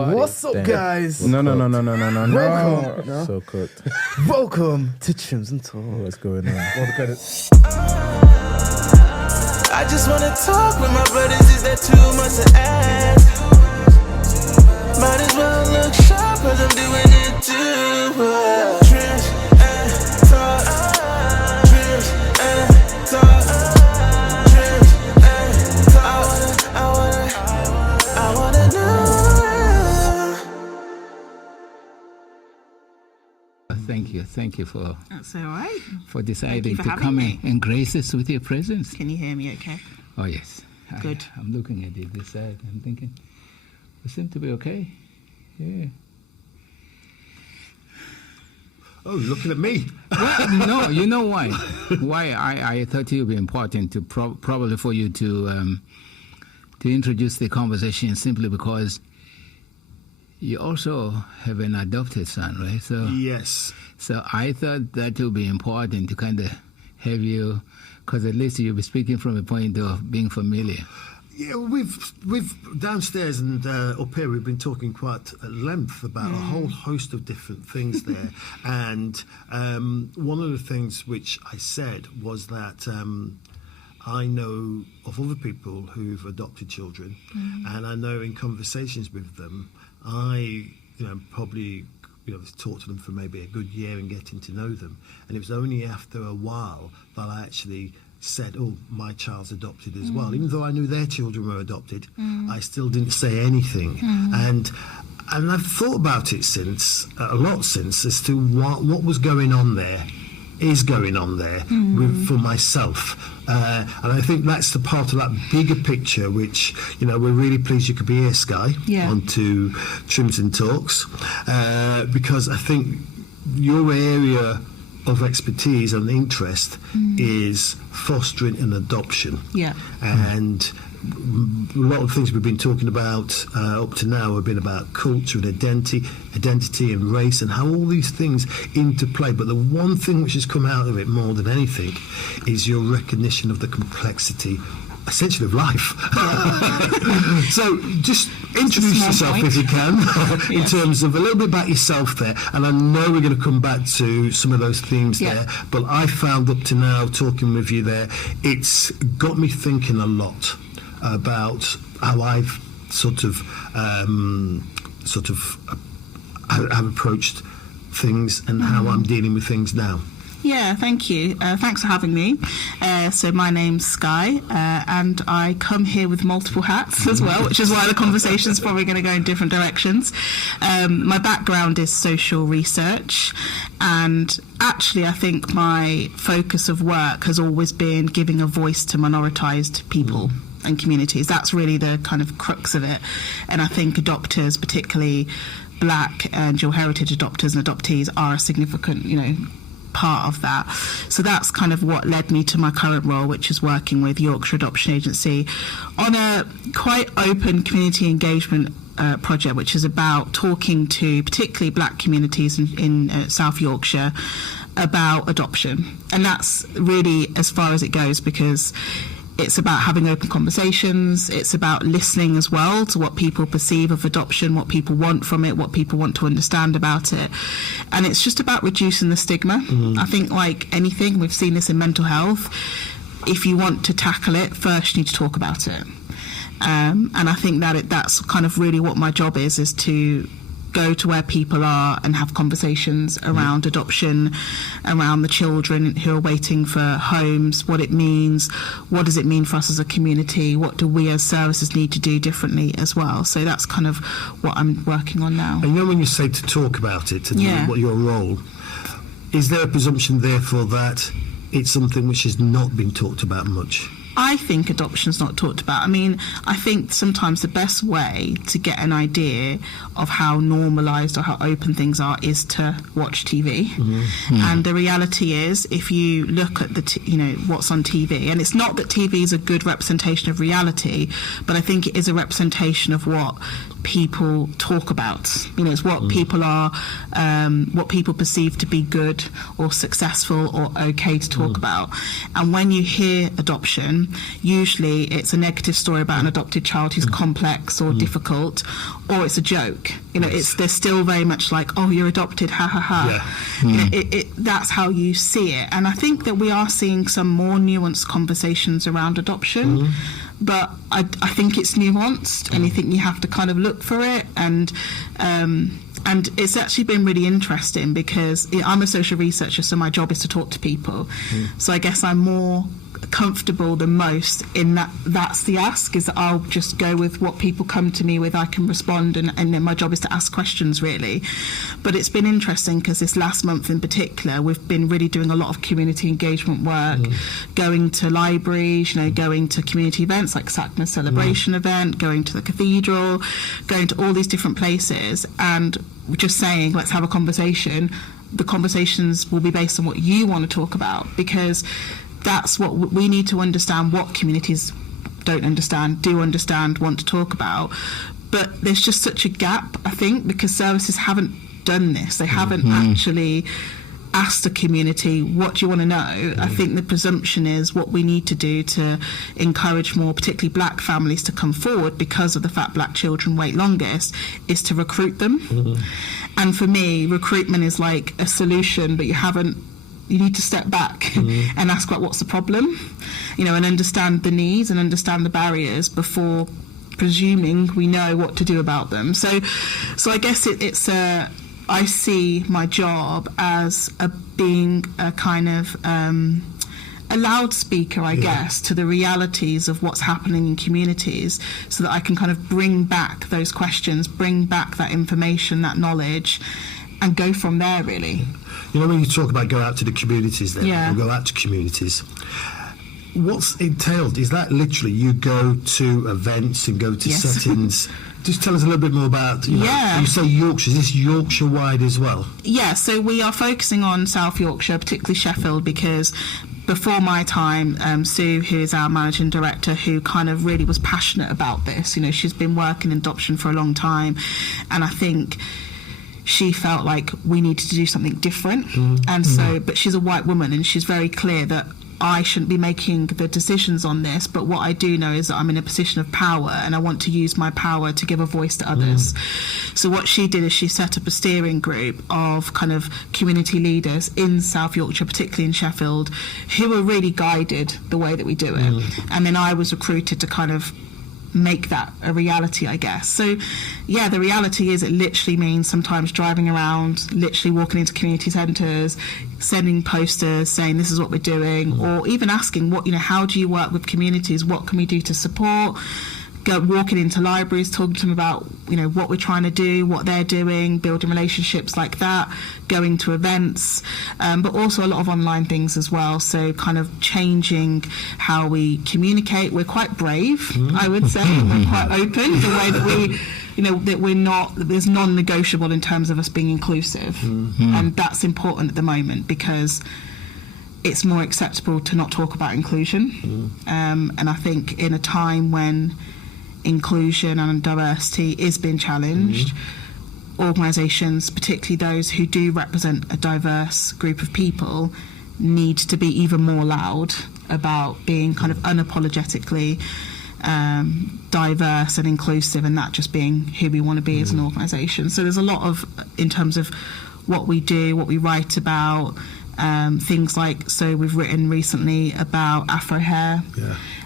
What's up, guys? No. Welcome. No. So cooked. Welcome to Trims and Talk. What's going on? All the credits. I just wanna talk with my brothers. Is that too much to ask? Might as well look sharp, cause I'm doing it too. Trims and talk. Trims and talk. Trims and talk. I wanna know. Thank you for That's all right. for deciding for to having come me. and grace us with your presence. Can you hear me okay? Oh yes, Good. I'm looking at it this side. I'm thinking we seem to be okay. Yeah. Oh, looking at me. Well, no, you know why? Why I thought it would be important to probably for you to introduce the conversation simply because you also have an adopted son, right? So Yes. So I thought that would be important to kind of have you, because at least you'll be speaking from a point of being familiar. Yeah, we've downstairs and up here we've been talking quite at length about a whole host of different things there, and one of the things which I said was that I know of other people who've adopted children, and I know in conversations with them, I probably talked to them for maybe a good year and getting to know them, and it was only after a while that I actually said, oh, my child's adopted as well. Even though I knew their children were adopted, I still didn't say anything. And I've thought about it a lot since, as to what was going on there, is going on there for myself. And I think that's the part of that bigger picture which, we're really pleased you could be here, Skye, onto Trims and Talks, because I think your area of expertise and interest is fostering an adoption. Yeah. And a lot of things we've been talking about up to now have been about culture and identity and race and how all these things interplay. But the one thing which has come out of it more than anything is your recognition of the complexity, essentially, of life. So just introduce yourself if you can, in terms of a little bit about yourself there. And I know we're going to come back to some of those themes there, but I found up to now, talking with you there, it's got me thinking a lot about how I've sort of I've approached things and how I'm dealing with things now. Yeah, thank you. Thanks for having me. So my name's Skye, and I come here with multiple hats as well, which is why the conversation's probably going to go in different directions. My background is social research, and actually I think my focus of work has always been giving a voice to minoritised people and communities. That's really the kind of crux of it. And I think adopters, particularly black and dual heritage adopters and adoptees, are a significant, part of that. So that's kind of what led me to my current role, which is working with Yorkshire Adoption Agency on a quite open community engagement project, which is about talking to particularly black communities in South Yorkshire about adoption. And that's really as far as it goes, because it's about having open conversations. It's about listening as well to what people perceive of adoption, what people want from it, what people want to understand about it. And it's just about reducing the stigma. I think, like anything, we've seen this in mental health. If you want to tackle it, first you need to talk about it. And I think that's kind of really what my job is to go to where people are and have conversations around adoption, around the children who are waiting for homes, what it means, what does it mean for us as a community, what do we as services need to do differently as well. So that's kind of what I'm working on now. And when you say to talk about it and what your role, is there a presumption therefore that it's something which has not been talked about much? I think adoption's not talked about. I mean, I think sometimes the best way to get an idea of how normalised or how open things are is to watch TV. And the reality is, if you look at what's on TV, and it's not that TV is a good representation of reality, but I think it is a representation of what people talk about. You know, it's what people are, what people perceive to be good or successful or okay to talk about. And when you hear adoption, usually it's a negative story about an adopted child who's complex or difficult, or it's a joke. You know, they're still very much like, oh, you're adopted, ha ha ha. You know, that's how you see it. And I think that we are seeing some more nuanced conversations around adoption. But I think it's nuanced, and I think you have to kind of look for it. And it's actually been really interesting because I'm a social researcher, so my job is to talk to people. So I guess I'm more comfortable than most in that's the ask, is that I'll just go with what people come to me with. I can respond, and then my job is to ask questions, really. But it's been interesting because this last month in particular, we've been really doing a lot of community engagement work, going to libraries, you know, going to community events like SACMA Celebration event, going to the cathedral, going to all these different places, and just saying, let's have a conversation. The conversations will be based on what you want to talk about, because that's what we need to understand, what communities don't understand, do understand, want to talk about. But there's just such a gap, I think, because services haven't done this. They haven't actually asked the community, what do you want to know? I think the presumption is what we need to do to encourage more, particularly black families, to come forward, because of the fact black children wait longest, is to recruit them. And for me, recruitment is like a solution, but you need to step back and ask about what's the problem, you know, and understand the needs and understand the barriers before presuming we know what to do about them. So I guess I see my job as being a kind of a loudspeaker, I guess, to the realities of what's happening in communities, so that I can kind of bring back those questions, bring back that information, that knowledge, and go from there, really. You know, when you talk about go out to the communities then, Yeah. or go out to communities, what's entailed? Is that literally you go to events and go to Yes. settings? Just tell us a little bit more about, you know, Yeah. you say Yorkshire, is this Yorkshire-wide as well? Yeah, so we are focusing on South Yorkshire, particularly Sheffield, because before my time, Sue, who is our managing director, who kind of really was passionate about this, you know, she's been working in adoption for a long time, and I think she felt like we needed to do something different. And so, but she's a white woman, and she's very clear that I shouldn't be making the decisions on this, but what I do know is that I'm in a position of power, and I want to use my power to give a voice to others. So what she did is she set up a steering group of kind of community leaders in South Yorkshire, particularly in Sheffield, who were really guided the way that we do it. And then I was recruited to kind of make that a reality, I guess. So yeah, the reality is it literally means sometimes driving around, literally walking into community centres, sending posters saying this is what we're doing, or even asking what, you know, how do you work with communities, what can we do to support, walking into libraries, talking to them about, you know, what we're trying to do, what they're doing, building relationships like that, going to events, but also a lot of online things as well. So kind of changing how we communicate. We're quite brave, I would say. We're quite open, the way that we, you know, that we're not, there's non-negotiable in terms of us being inclusive. And that's important at the moment, because it's more acceptable to not talk about inclusion. And I think in a time when inclusion and diversity is being challenged, organisations, particularly those who do represent a diverse group of people, need to be even more loud about being kind of unapologetically diverse and inclusive, and that just being who we want to be as an organisation. So there's a lot of, in terms of what we do, what we write about, things like, so we've written recently about Afro hair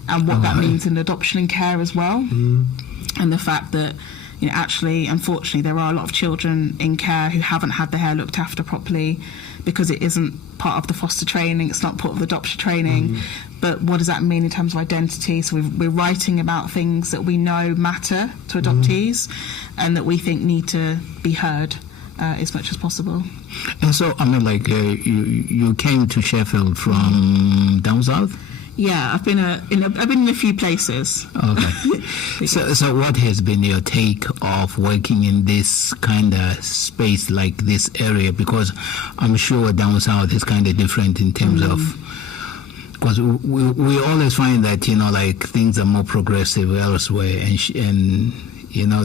and what that means in adoption and care as well, and the fact that, you know, actually, unfortunately, there are a lot of children in care who haven't had their hair looked after properly because it isn't part of the foster training, it's not part of the adoption training. But what does that mean in terms of identity? So we're writing about things that we know matter to adoptees and that we think need to be heard as much as possible. And so, I mean, like, you came to Sheffield from down south? Yeah, I've been in a few places. Okay. So what has been your take of working in this kind of space, like this area? Because I'm sure down south is kind of different in terms of, because we always find that, you know, like, things are more progressive elsewhere, and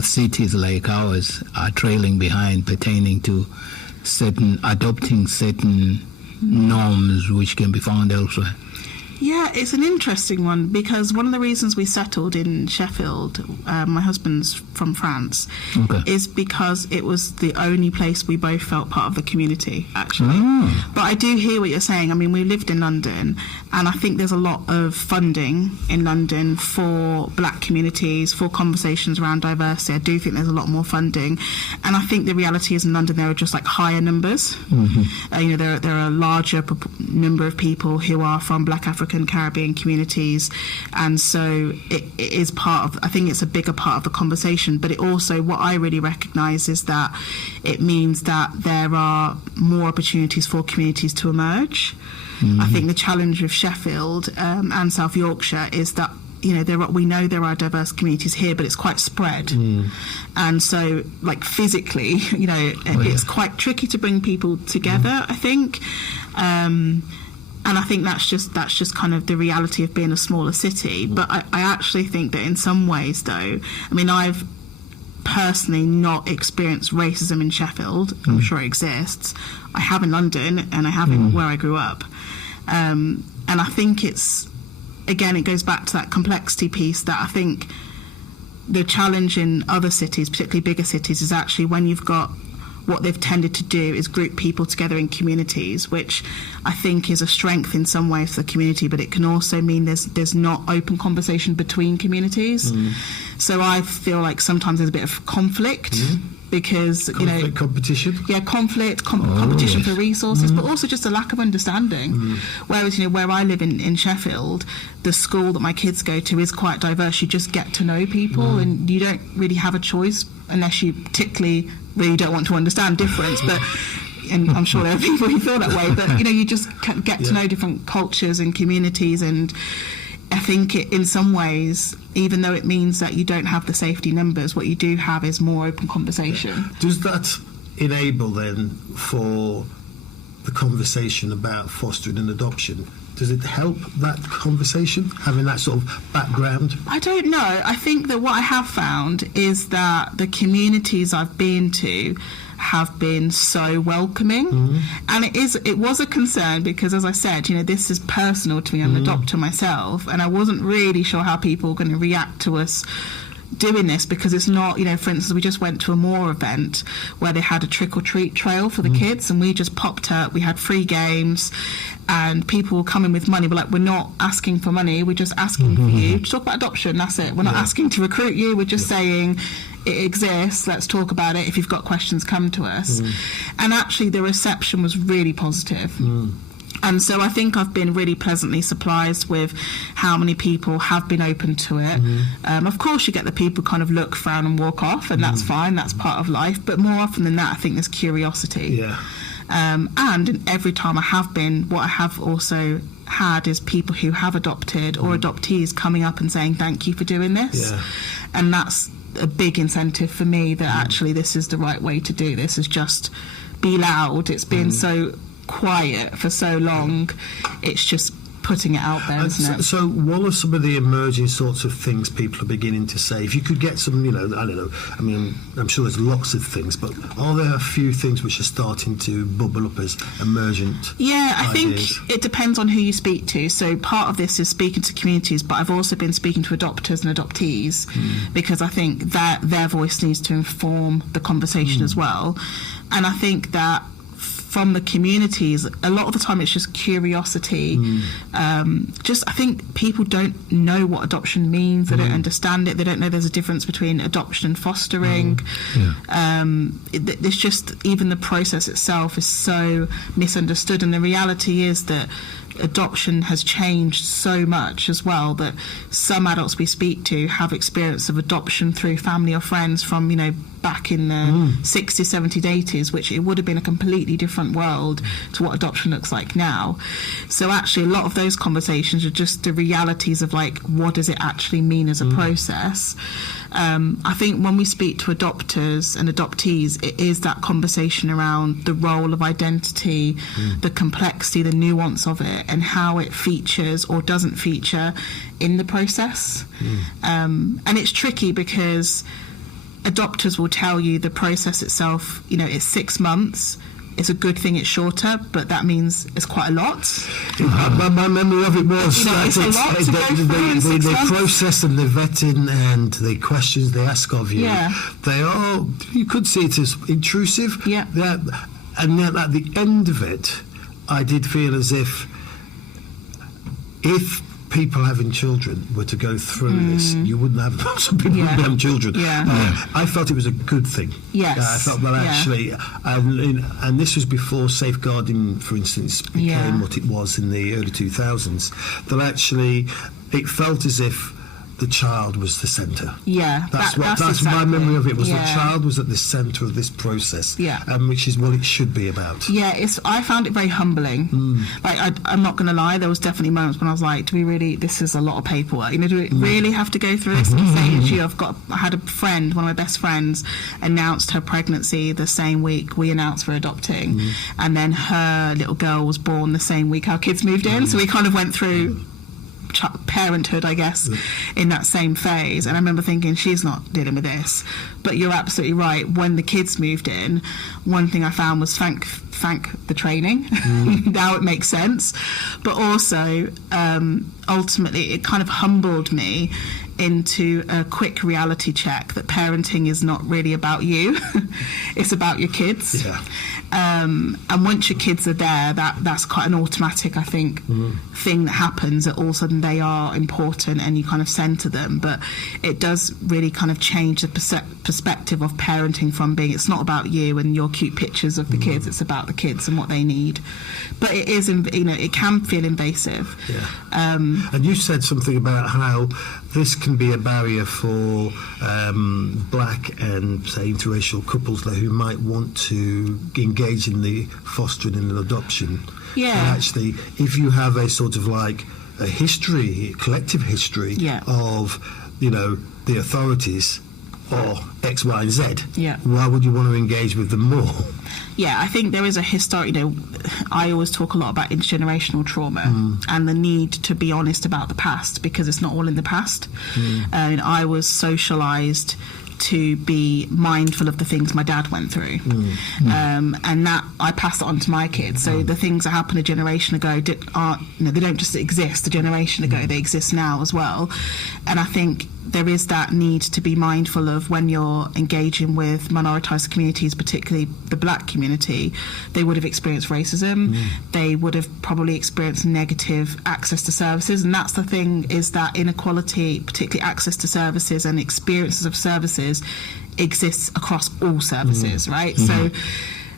cities like ours are trailing behind pertaining to adopting certain norms which can be found elsewhere? Yeah, it's an interesting one, because one of the reasons we settled in Sheffield, my husband's from France, is because it was the only place we both felt part of the community, actually. But I do hear what you're saying. I mean, we lived in London, and I think there's a lot of funding in London for black communities, for conversations around diversity. I do think there's a lot more funding, and I think the reality is in London there are just like higher numbers. There are a larger number of people who are from black African Caribbean communities, and so it is part of, I think it's a bigger part of the conversation. But it also, what I really recognise is that it means that there are more opportunities for communities to emerge. I think the challenge with Sheffield and South Yorkshire is that we know there are diverse communities here, but it's quite spread, and so like physically, it's quite tricky to bring people together. I think. And I think that's just kind of the reality of being a smaller city. But I actually think that in some ways, though, I mean, I've personally not experienced racism in Sheffield. I'm sure it exists. I have in London, and I have in where I grew up. And I think it goes back to that complexity piece, that I think the challenge in other cities, particularly bigger cities, is actually when you've got, what they've tended to do is group people together in communities, which I think is a strength in some ways for the community, but it can also mean there's not open conversation between communities. So I feel like sometimes there's a bit of conflict, because competition. Yeah, competition for resources, but also just a lack of understanding. Whereas where I live in Sheffield, the school that my kids go to is quite diverse. You just get to know people, and you don't really have a choice unless you particularly really don't want to understand difference. But and I'm sure there are people who feel that way. But you just get to know different cultures and communities, and I think in some ways, even though it means that you don't have the safety numbers, what you do have is more open conversation. Does that enable then for the conversation about fostering and adoption? Does it help that conversation, having that sort of background? I don't know. I think that what I have found is that the communities I've been to have been so welcoming, and it was a concern, because as I said, this is personal to me. I'm a doctor myself, and I wasn't really sure how people were going to react to us doing this, because it's not, for instance, we just went to a Moor event where they had a trick-or-treat trail for the kids, and we just popped up. We had free games, and people were coming with money. We're like, we're not asking for money, we're just asking for you to talk about adoption. That's it. We're not asking to recruit you, we're just saying it exists, let's talk about it. If you've got questions, come to us. And actually the reception was really positive. And so I think I've been really pleasantly surprised with how many people have been open to it. Of course, you get the people kind of look, frown and walk off, and that's fine, that's part of life. But more often than that, I think there's curiosity. And every time I have been, what I have also had is people who have adopted or adoptees coming up and saying, thank you for doing this. And that's a big incentive for me, that actually this is the right way to do this, is just be loud. It's been so quiet for so long, it's just putting it out there, isn't it? So what are some of the emerging sorts of things people are beginning to say? If you could get some, I don't know, I mean, I'm sure there's lots of things, but are there a few things which are starting to bubble up as emergent I ideas? think it depends on who you speak to. So part of this is speaking to communities, but I've also been speaking to adopters and adoptees, because I think that their voice needs to inform the conversation as well. And I think that from the communities, a lot of the time it's just curiosity. I think people don't know what adoption means. They don't understand it. They don't know there's a difference between adoption and fostering. It's just, even the process itself is so misunderstood. And the reality is that adoption has changed so much as well, that some adults we speak to have experience of adoption through family or friends from, back in the 60s, 70s, 80s, which it would have been a completely different world to what adoption looks like now. So actually a lot of those conversations are just the realities of like, what does it actually mean as a process? I think when we speak to adopters and adoptees, it is that conversation around the role of identity, the complexity, the nuance of it, and how it features or doesn't feature in the process. And it's tricky because adopters will tell you the process itself, you know, it's 6 months. It's a good thing it's shorter, but that means it's quite a lot. My memory of it was You know, it's a lot to go through in 6 the months. process and the vetting and the questions they ask of you, Yeah. they are, you could see it as intrusive. Yeah. And yet at the end of it, I did feel as if people having children were to go through this, you wouldn't have some people Yeah. wouldn't have children. Yeah. I felt it was a good thing. Yes. I felt that Yeah. actually, and this was before safeguarding, for instance, became Yeah. what it was in the early 2000s. That actually, it felt as if the child was the centre. Yeah, That's that's my exactly. memory of it, was Yeah. the child was at the centre of this process, Yeah. which is what it should be about. Yeah, I found it very humbling. Like, I'm not going to lie, there was definitely moments when I was like, do we really, this is a lot of paperwork. You know, do we really have to go through this? And saying to you, I had a friend, one of my best friends, announced her pregnancy the same week we announced we're adopting. And then her little girl was born the same week our kids moved in. So we kind of went through parenthood, I guess, in that same phase. And I remember thinking, she's not dealing with this. But you're absolutely right. When the kids moved in, one thing I found was thank the training. Now it makes sense. But also, ultimately, it kind of humbled me into a quick reality check that parenting is not really about you. It's about your kids. Yeah. And once your kids are there, that's quite an automatic, I think, thing that happens, that all of a sudden they are important and you kind of centre them. But it does really kind of change the perspective of parenting from being, it's not about you and your cute pictures of the kids, it's about the kids and what they need. But it is, you know, it can feel invasive. Yeah. And you said something about how this can be a barrier for black and, say, interracial couples who might want to engage in the fostering and adoption. Yeah. And actually, if you have a sort of like a history, collective history Yeah. of, you know, the authorities or X, Y, and Z, Yeah. why would you want to engage with them more? Yeah, I think there is a historic, you know, I always talk a lot about intergenerational trauma and the need to be honest about the past, because it's not all in the past. And I was socialised to be mindful of the things my dad went through. And that I passed it on to my kids. So the things that happened a generation ago aren't, you know, they don't just exist a generation ago, they exist now as well. And I think there is that need to be mindful of when you're engaging with minoritised communities, particularly the black community. They would have experienced racism, they would have probably experienced negative access to services, and that's the thing, is that inequality, particularly access to services and experiences of services, exists across all services, right? So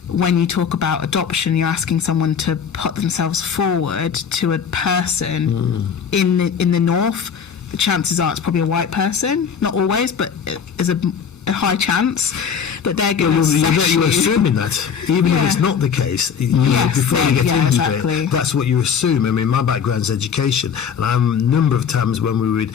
when you talk about adoption, you're asking someone to put themselves forward to a person in the north. The chances are it's probably a white person, not always, but there's a high chance that they're going to assess You're you. assuming that, even if Yeah. it's not the case. You know, Yes, before you get yeah, into exactly. it, that's what you assume. I mean, my background's education, and a number of times when we would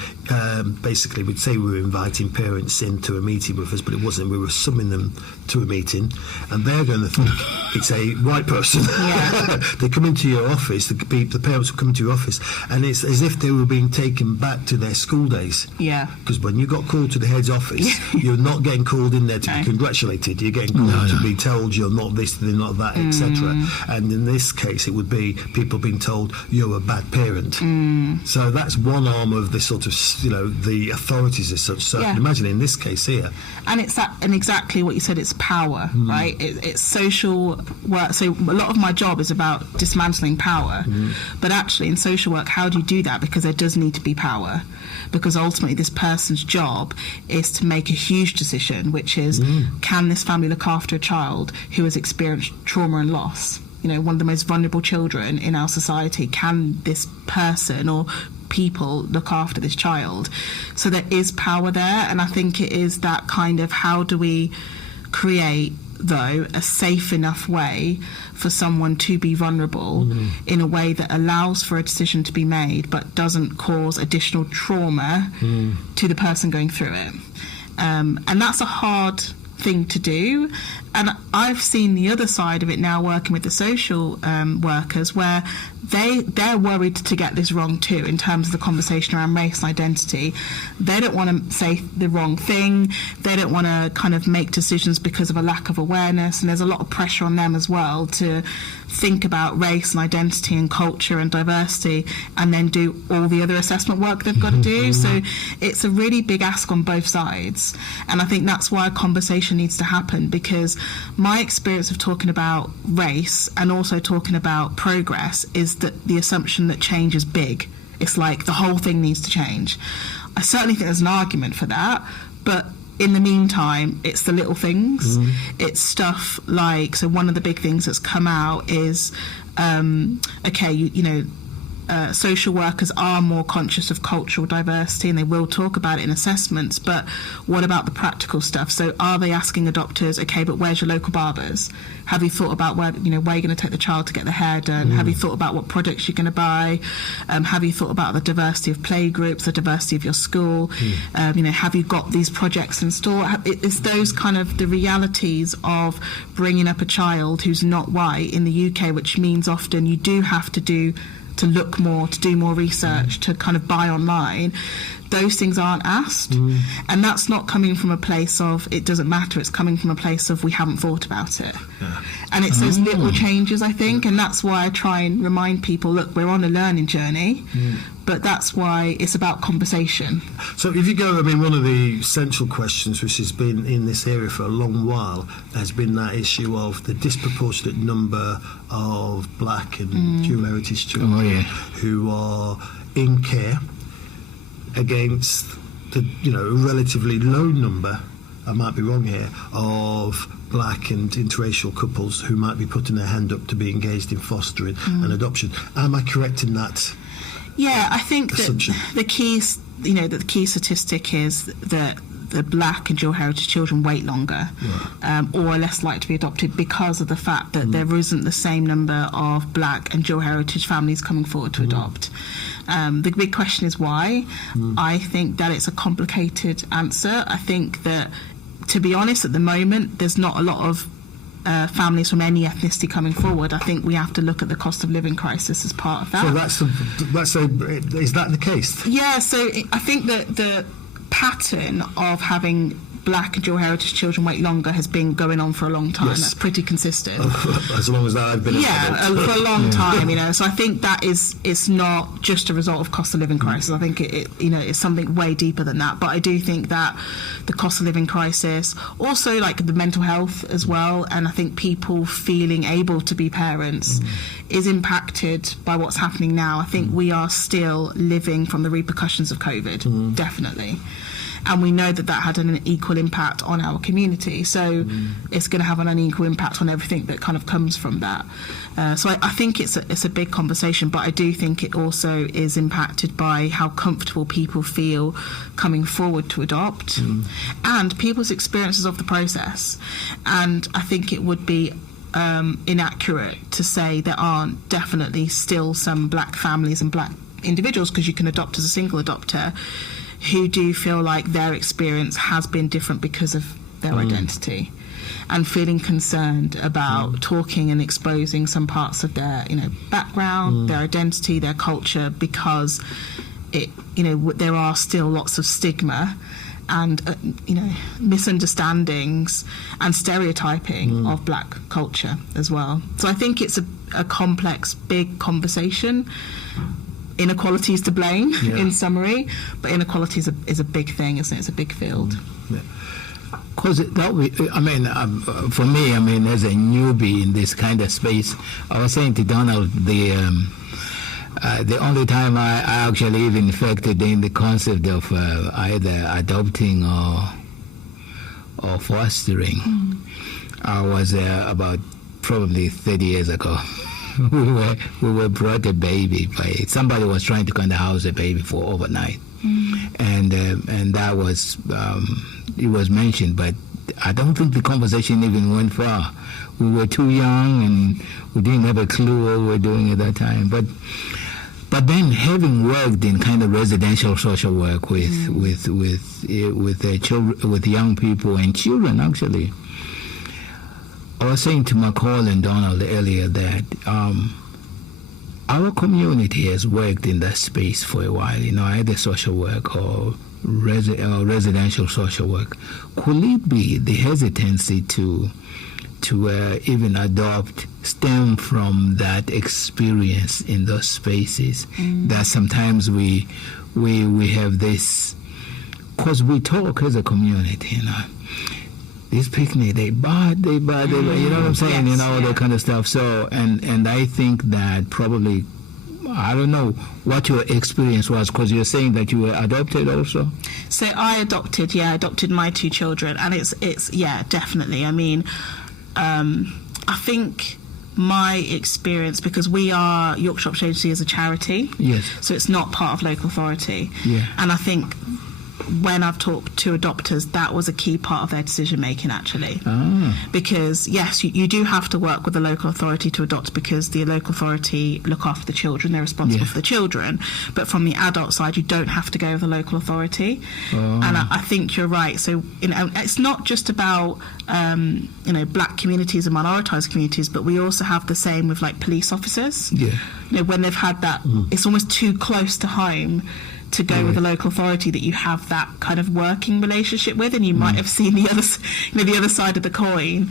basically, we'd say we were inviting parents into a meeting with us, but it wasn't. We were summoning them to a meeting, and they're going to think it's a white person. Yeah. They come into your office, the parents will come to your office, and it's as if they were being taken back to their school days. Yeah. Because when you got called to the head's office, you're not getting called in there to be No. congratulated. You're getting called to be told you're not this, they're not that, etc. And in this case, it would be people being told you're a bad parent. So that's one arm of the sort of, you know, the authorities as such. So I Yeah. can imagine in this case here. And it's that, and exactly what you said, it's power, right? It's social work. So a lot of my job is about dismantling power. But actually in social work, how do you do that? Because there does need to be power. Because ultimately this person's job is to make a huge decision, which is, can this family look after a child who has experienced trauma and loss? You know, one of the most vulnerable children in our society. Can this person or people look after this child? So there is power there, and I think it is that kind of, how do we create, though, a safe enough way for someone to be vulnerable in a way that allows for a decision to be made but doesn't cause additional trauma to the person going through it. And that's a hard thing to do, and I've seen the other side of it now, working with the social workers, where they're worried to get this wrong too in terms of the conversation around race and identity. They don't want to say the wrong thing. They don't want to kind of make decisions because of a lack of awareness, and there's a lot of pressure on them as well to think about race and identity and culture and diversity and then do all the other assessment work they've got to do. So it's a really big ask on both sides, and I think that's why a conversation needs to happen, because my experience of talking about race and also talking about progress is that the assumption that change is big. It's like the whole thing needs to change. I certainly think there's an argument for that, but in the meantime, it's the little things. It's stuff like, so one of the big things that's come out is, social workers are more conscious of cultural diversity and they will talk about it in assessments, but what about the practical stuff? So are they asking adopters, okay, but where's your local barbers? Have you thought about where you're going to take the child to get the hair done? Have you thought about what products you're going to buy? Have you thought about the diversity of playgroups, the diversity of your school? Have you got these projects in store? It's those kind of the realities of bringing up a child who's not white in the UK, which means often you do have to look more, to do more research, to kind of buy online. Those things aren't asked, and that's not coming from a place of it doesn't matter. It's coming from a place of we haven't thought about it. And it's those little changes, I think, and that's why I try and remind people, look, we're on a learning journey, but that's why it's about conversation. So if you go, one of the central questions which has been in this area for a long while has been that issue of the disproportionate number of black and dual heritage children who are in care against the relatively low number, I might be wrong here, of black and interracial couples who might be putting their hand up to be engaged in fostering and adoption. Am I correct in that? Yeah, I think assumption? That the key statistic is that the black and dual heritage children wait longer or are less likely to be adopted because of the fact that there isn't the same number of black and dual heritage families coming forward to adopt. The big question is why. I think that it's a complicated answer. I think that, to be honest, at the moment, there's not a lot of families from any ethnicity coming forward. I think we have to look at the cost of living crisis as part of that. So is that the case? Yeah, so I think that the pattern of having black and dual heritage children wait longer has been going on for a long time. That's pretty consistent. As long as I've been for a long time, So I think that it's not just a result of cost of living crisis. I think it's something way deeper than that. But I do think that the cost of living crisis, also like the mental health as well, and I think people feeling able to be parents is impacted by what's happening now. I think we are still living from the repercussions of COVID, definitely. And we know that had an unequal impact on our community. So it's going to have an unequal impact on everything that kind of comes from that. So I think it's a big conversation, but I do think it also is impacted by how comfortable people feel coming forward to adopt and people's experiences of the process. And I think it would be inaccurate to say there aren't definitely still some black families and black individuals, because you can adopt as a single adopter, who do feel like their experience has been different because of their identity, and feeling concerned about talking and exposing some parts of their background, their identity, their culture, because there are still lots of stigma and misunderstandings and stereotyping of black culture as well. So I think it's a complex, big conversation. Inequality is to blame, in summary, but inequality is a big thing, isn't it? It's a big field. Because for me, as a newbie in this kind of space, I was saying to Donald, the only time I actually even factored in the concept of either adopting or fostering, I was about probably 30 years ago. we were brought a baby by somebody was trying to kind of house a baby for overnight, and that was it was mentioned, but I don't think the conversation even went far. We were too young and we didn't have a clue what we were doing at that time. But then, having worked in kind of residential social work with children, with young people and children, actually. I was saying to McCall and Donald earlier that our community has worked in that space for a while, either social work or residential social work. Could it be the hesitancy to even adopt stem from that experience in those spaces? That sometimes we have this, because we talk as a community, this picnic, they bad, you know what I'm saying, Yes, all that kind of stuff. So, and I think that probably, I don't know what your experience was, because you're saying that you were adopted also. So I adopted my 2 children, and it's definitely. I mean, I think my experience, because we are Yorkshire Adoption Agency as a charity, Yes. so it's not part of local authority. Yeah. And I think when I've talked to adopters, that was a key part of their decision making, actually. Because yes, you do have to work with the local authority to adopt, because the local authority look after the children, they're responsible for the children. But from the adult side, you don't have to go with the local authority. And I think you're right. So it's not just about black communities and minoritized communities, but we also have the same with like police officers. Yeah. When they've had that, it's almost too close to home to go with the local authority that you have that kind of working relationship with, and you might have seen the other side of the coin.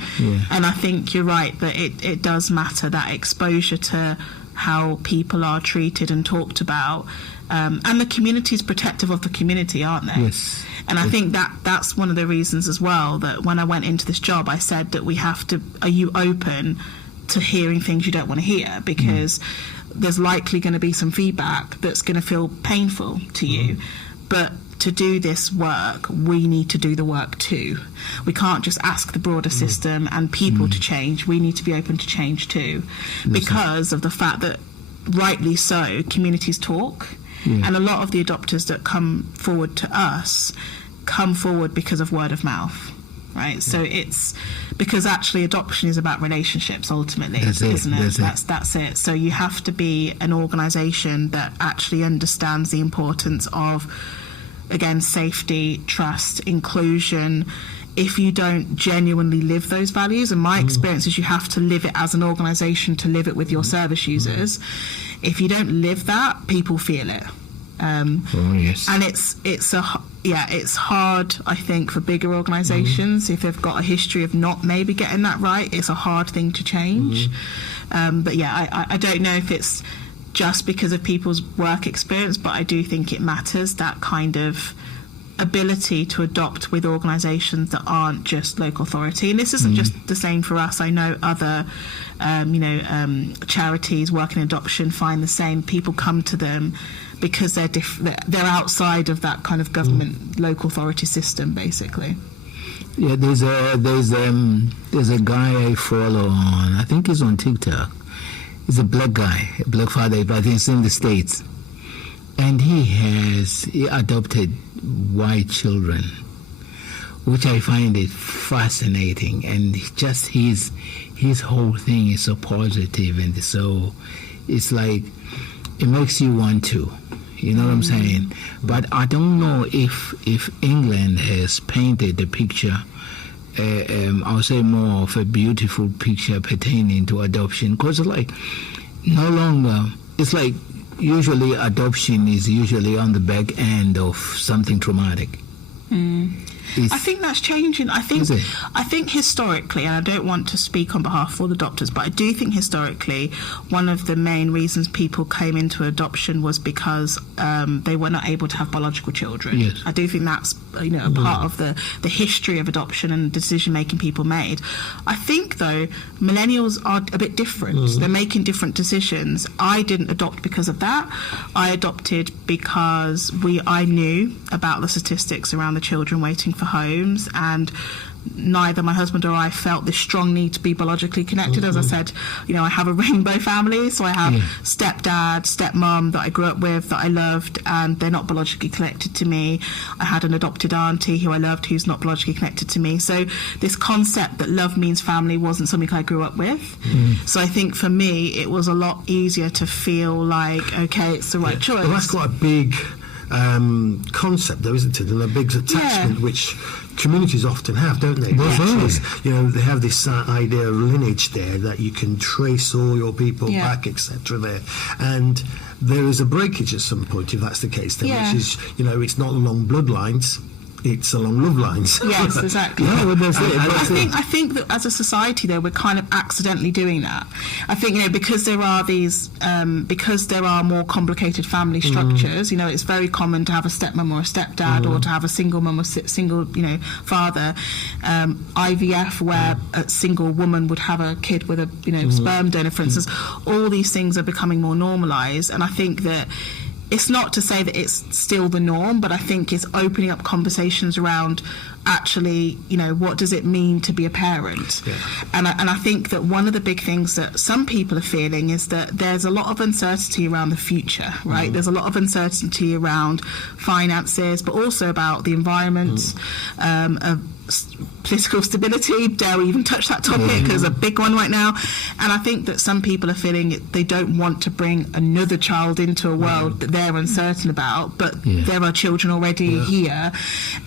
And I think you're right that it does matter, that exposure to how people are treated and talked about, and the community's protective of the community, aren't they? Yes. And I think that's one of the reasons as well that when I went into this job, I said that we have to, are you open to hearing things you don't want to hear? Because there's likely going to be some feedback that's going to feel painful to you. But to do this work, we need to do the work too. We can't just ask the broader system and people to change. We need to be open to change too, because of the fact that, rightly so, communities talk. And a lot of the adopters that come forward to us come forward because of word of mouth. Right, so it's because actually adoption is about relationships ultimately, isn't it? That's it. So you have to be an organisation that actually understands the importance of, again, safety, trust, inclusion. If you don't genuinely live those values, and my experience is you have to live it as an organisation to live it with your service users. If you don't live that, people feel it. And it's hard, I think, for bigger organisations if they've got a history of not maybe getting that right. It's a hard thing to change. But I don't know if it's just because of people's work experience, but I do think it matters, that kind of ability to adopt with organisations that aren't just local authority. And this isn't just the same for us. I know other charities working in adoption find the same. People come to them because they're outside of that kind of government local authority system, basically. Yeah, there's a guy I follow on, I think he's on TikTok. He's a black guy, a black father, but he's in the States. And he adopted white children, which I find it fascinating. And just his whole thing is so positive, and so it's like it makes you want to, you know what I'm saying? But I don't know if England has painted the picture, I'll say more of a beautiful picture pertaining to adoption, because like no longer, it's like usually adoption is usually on the back end of something traumatic. I think that's changing. I think historically, and I don't want to speak on behalf of all the adopters, but I do think historically one of the main reasons people came into adoption was because they were not able to have biological children. Yes. I do think that's a part of the history of adoption and decision making people made. I think though millennials are a bit different. They're making different decisions. I didn't adopt because of that. I adopted because I knew about the statistics around the children waiting for homes, and neither my husband or I felt this strong need to be biologically connected. As I said, I have a rainbow family, so I have stepdad, stepmom that I grew up with, that I loved, and they're not biologically connected to me. I had an adopted auntie who I loved, who's not biologically connected to me. So this concept that love means family wasn't something I grew up with. So I think for me, it was a lot easier to feel like, okay, it's the right choice. Well, that's quite a big concept, though, isn't it? And a big attachment, which communities often have, don't they? You know, they have this idea of lineage there, that you can trace all your people back, etc. there. And there is a breakage at some point, if that's the case, then, which is, you know, it's not along bloodlines, it's along love lines. Yes, exactly. I think that as a society, though, we're kind of accidentally doing that. I think, you know, because there are these, because there are more complicated family structures, you know, it's very common to have a stepmom or a stepdad, or to have a single mum or single, you know, father. IVF, where a single woman would have a kid with a, you know, sperm donor, for instance. All these things are becoming more normalised, and I think that it's not to say that it's still the norm, but I think it's opening up conversations around actually, you know, what does it mean to be a parent? And I think that one of the big things that some people are feeling is that there's a lot of uncertainty around the future, right? There's a lot of uncertainty around finances, but also about the environment, political stability. Dare we even touch that topic? There's a big one right now. And I think that some people are feeling they don't want to bring another child into a world that they're uncertain about, but there are children already here.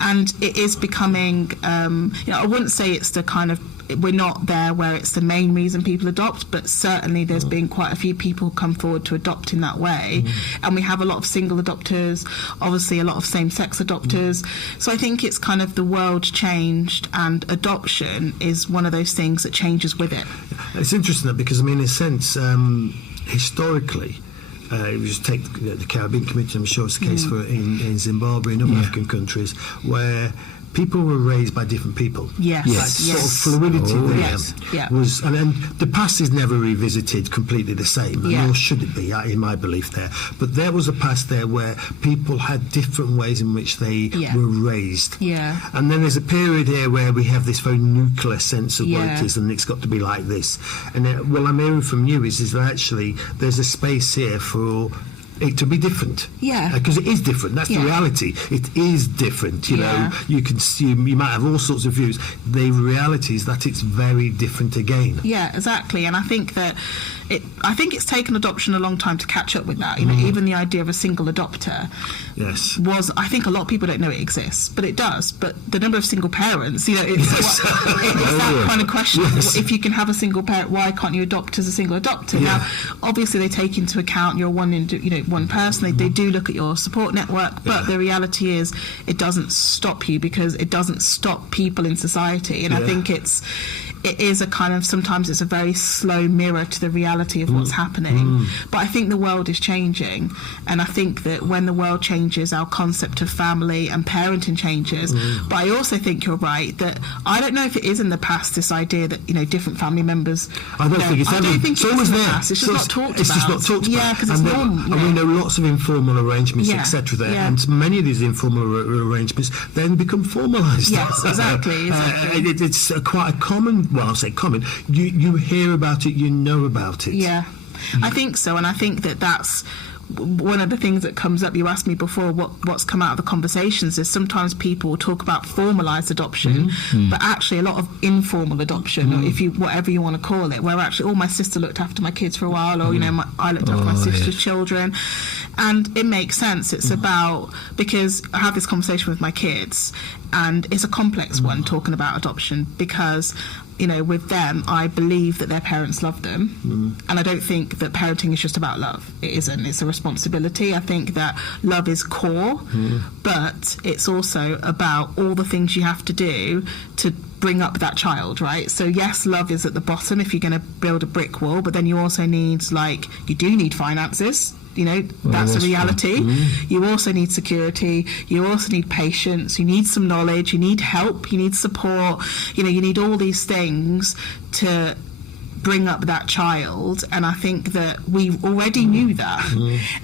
And it is becoming, you know, I wouldn't say it's the kind of, we're not there where it's the main reason people adopt, but certainly there's been quite a few people come forward to adopt in that way. And we have a lot of single adopters, obviously a lot of same-sex adopters. So I think it's kind of the world changed, and adoption is one of those things that changes with it. It's interesting because, I mean, in a sense, historically, we just take the Caribbean community, I'm sure it's the case for in Zimbabwe and other African countries, where people were raised by different people. Yes. That sort of fluidity there was, and the past is never revisited completely the same, nor should it be, in my belief there. But there was a past there where people had different ways in which they were raised. And then there's a period here where we have this very nuclear sense of what it is, and it's got to be like this. And what I'm hearing from you is that actually there's a space here for it to be different, because it is different. That's the reality. It is different. You know, you might have all sorts of views. The reality is that it's very different again. Yeah, exactly. And I think that it's taken adoption a long time to catch up with that. You know, even the idea of a single adopter was, I think a lot of people don't know it exists, but it does. But the number of single parents, you know, it's that kind of question. If you can have a single parent, why can't you adopt as a single adopter? Now, obviously, they take into account your one person. They do look at your support network, but the reality is it doesn't stop you, because it doesn't stop people in society. And I think it is a kind of, sometimes it's a very slow mirror to the reality of what's happening. But I think the world is changing, and I think that when the world changes, our concept of family and parenting changes. But I also think you're right that I don't know if it is in the past, this idea that, you know, different family members. I don't think it's ever. It's always there. It's just not talked about. It's just not talked about. Yeah, because it's normal. And we know lots of informal arrangements, etc. there, and many of these informal arrangements then become formalised. Yes, exactly. It's quite a common. Well, I'll say common. You hear about it, you know about it. Yeah, I think so, and I think that's one of the things that comes up. You asked me before what's come out of the conversations is sometimes people will talk about formalised adoption, but actually a lot of informal adoption, or whatever you want to call it, where actually, my sister looked after my kids for a while, or you know, I looked after my sister's children, and it makes sense. It's about, because I have this conversation with my kids, and it's a complex one talking about adoption, because, you know, with them, I believe that their parents love them. And I don't think that parenting is just about love. It isn't. It's a responsibility. I think that love is core, but it's also about all the things you have to do to bring up that child, right? So yes, love is at the bottom if you're going to build a brick wall, but then you also need, you do need finances. You know, that's a reality. You also need security. You also need patience. You need some knowledge. You need help. You need support. You know, you need all these things to bring up that child. And I think that we already knew that.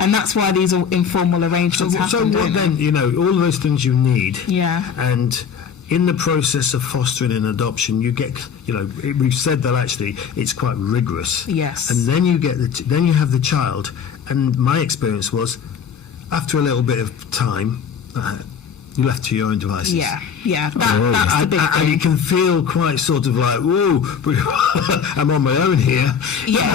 And that's why these informal arrangements happen. So what then, you know, all those things you need. Yeah. And in the process of fostering an adoption, you get, you know, we've said that actually it's quite rigorous. Yes. And then you get then you have the child. And my experience was, after a little bit of time, you're left to your own devices. Yeah, Yeah, that's the big and thing. you can feel quite sort of like, whoa, I'm on my own here. Yeah.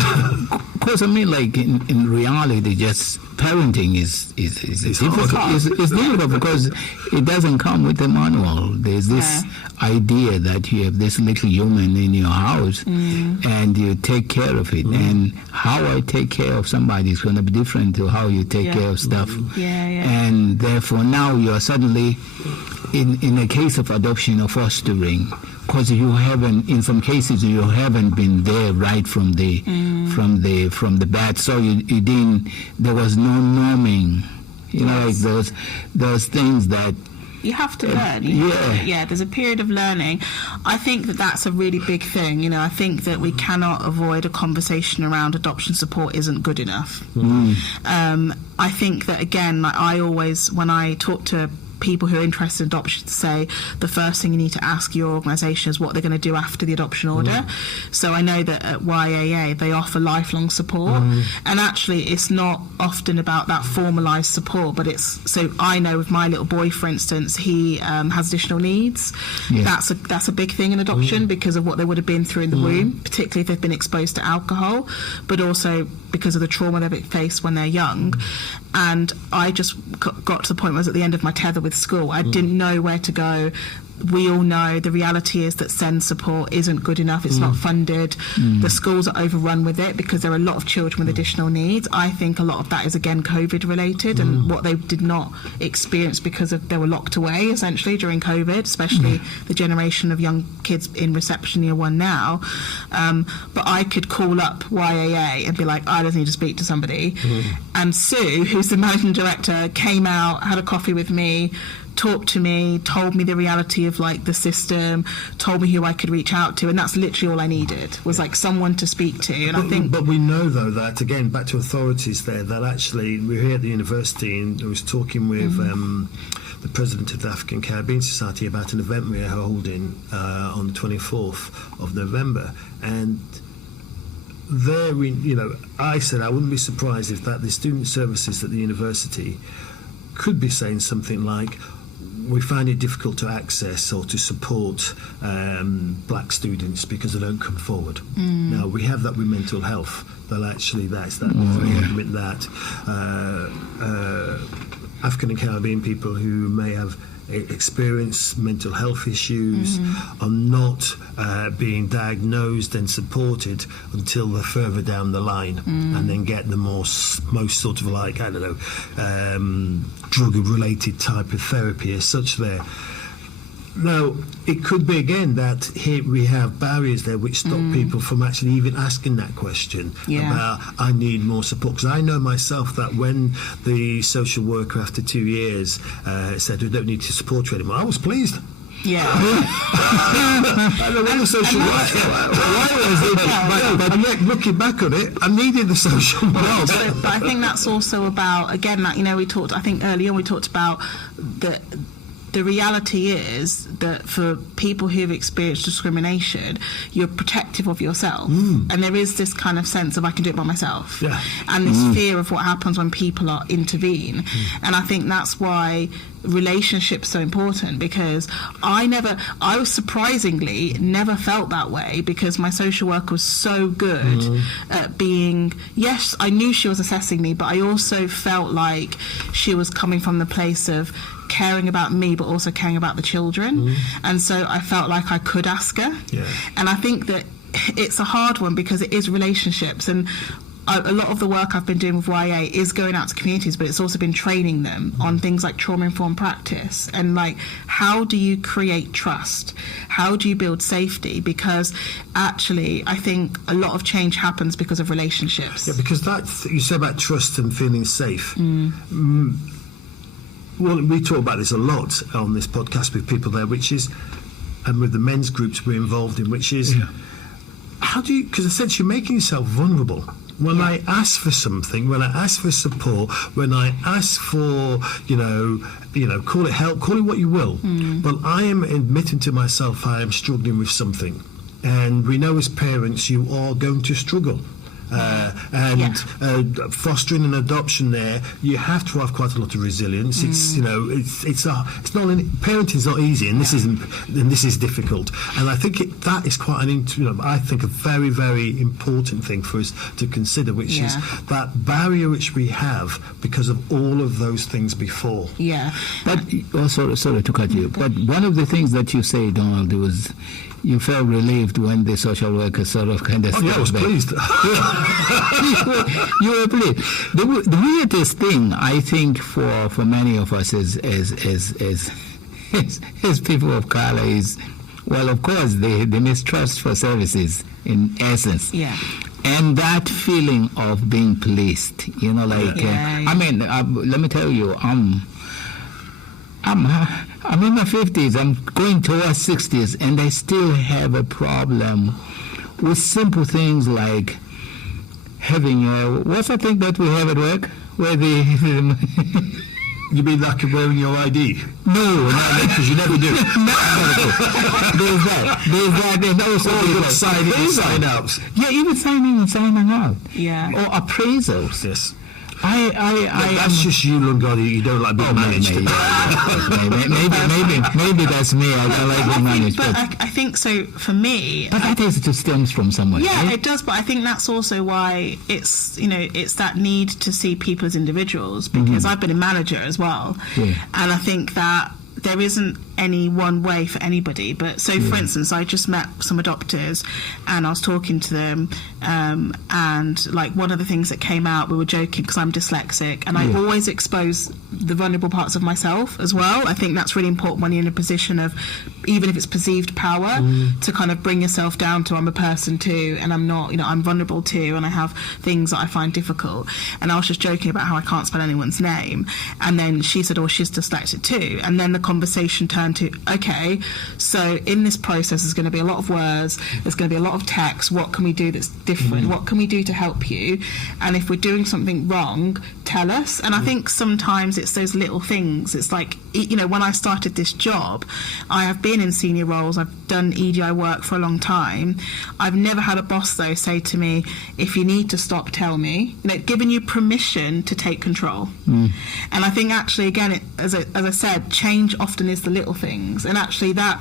Of course, I mean, like in reality, just parenting is difficult. hard. It's difficult because it doesn't come with a manual. There's this idea that you have this little human in your house and you take care of it. And how I take care of somebody is going to be different to how you take care of stuff. And therefore, now you are suddenly in a case of adoption or fostering, because you haven't, in some cases, you haven't been there right from the bat. So you didn't. There was no norming. You know, like those things that you have to learn. There's a period of learning. I think that that's a really big thing. You know, I think that we cannot avoid a conversation around adoption support isn't good enough. I think that, again, like I always, when I talk to people who are interested in adoption, say the first thing you need to ask your organisation is what they're going to do after the adoption order. So I know that at YAA they offer lifelong support, and actually it's not often about that formalised support, but it's, so I know with my little boy, for instance, he has additional needs. That's a big thing in adoption because of what they would have been through in the womb, particularly if they've been exposed to alcohol, but also because of the trauma they've faced when they're young. And I just got to the point where I was at the end of my tether with school. I didn't know where to go. We all know the reality is that SEND support isn't good enough. It's not funded. The schools are overrun with it because there are a lot of children with additional needs. I think a lot of that is, again, COVID related and what they did not experience because of they were locked away essentially during COVID, especially the generation of young kids in reception year 1 now. But I could call up YAA and be like, I just need to speak to somebody. And Sue, who's the managing director, came out, had a coffee with me, talked to me, told me the reality of like the system, told me who I could reach out to, and that's literally all I needed was like someone to speak to. And but we know though that, again, back to authorities there, that actually we're here at the university and I was talking with the president of the African Caribbean Society about an event we are holding on the 24th of November, and there I said I wouldn't be surprised if that the student services at the university could be saying something like, we find it difficult to access or to support black students because they don't come forward. Now, we have that with mental health. That actually, that's that argument that African and Caribbean people who may have experience mental health issues are not being diagnosed and supported until they're further down the line and then get the most sort of like, I don't know, drug-related type of therapy as such there. Now, it could be, again, that here we have barriers there which stop people from actually even asking that question about, I need more support. Because I know myself that when the social worker, after 2 years, said, we don't need to support you anymore, I was pleased. Yeah. I don't want a social worker. And yet, looking back on it, I needed the social worker. But I think that's also about, again, that, we talked, I think earlier on we talked about the reality is that for people who've experienced discrimination, you're protective of yourself. And there is this kind of sense of I can do it by myself. And this fear of what happens when people intervene. And I think that's why relationships so important, because I was surprisingly never felt that way because my social worker was so good at being, yes, I knew she was assessing me, but I also felt like she was coming from the place of caring about me but also caring about the children. And so I felt like I could ask her. And I think that it's a hard one because it is relationships, and a lot of the work I've been doing with YA is going out to communities, but it's also been training them on things like trauma-informed practice and like how do you create trust, how do you build safety, because actually I think a lot of change happens because of relationships. Because that you say about trust and feeling safe. Well, we talk about this a lot on this podcast with people there, which is, and with the men's groups we're involved in, which is, how do you, because essentially you're making yourself vulnerable. When I ask for something, when I ask for support, when I ask for, call it help, call it what you will, but I am admitting to myself I am struggling with something. And we know as parents you are going to struggle. fostering and adoption. There, you have to have quite a lot of resilience. It's parenting's not easy, and this is difficult. And I think that is quite I think a very, very important thing for us to consider, which is that barrier which we have because of all of those things before. Yeah. But sorry to cut you. But one of the things that you say, Donald, was you felt relieved when the social worker sort of kind of. Oh, yeah, I was pleased. You were pleased. The weirdest thing, I think, for many of us as people of color is, well, of course, the mistrust for services in essence. Yeah. And that feeling of being pleased, I mean, let me tell you, I'm in my 50s, I'm going towards 60s, and I still have a problem with simple things like having what's that thing that we have at work? Where You mean like wearing your ID? No, because you never do. There's that, and also sign outs. Yeah, even signing and signing out. Yeah. Or appraisals. Yes. That's just you, Lungadi. You don't like being managed. Maybe that's me. I like being managed. But I think so for me. But that just stems from somewhere. Yeah, right? it does. But I think that's also why it's that need to see people as individuals, because I've been a manager as well, and I think that there isn't any one way for anybody. But so, for instance, I just met some adopters, and I was talking to them, and like one of the things that came out, we were joking because I'm dyslexic, and I always expose the vulnerable parts of myself as well. I think that's really important when you're in a position of, even if it's perceived power, to kind of bring yourself down to, I'm a person too, and I'm not, I'm vulnerable too, and I have things that I find difficult. And I was just joking about how I can't spell anyone's name, and then she said, oh, she's dyslexic too. And then the conversation turned to, okay, so in this process there's going to be a lot of words, there's going to be a lot of text. What can we do that's different? What can we do to help you? And if we're doing something wrong, tell us. And I think sometimes it's those little things. It's like, when I started this job, I have been in senior roles, I've done EDI work for a long time. I've never had a boss though say to me, if you need to stop, tell me. Giving you permission to take control. And I think actually, again, as I said, change often is the little things. And actually that,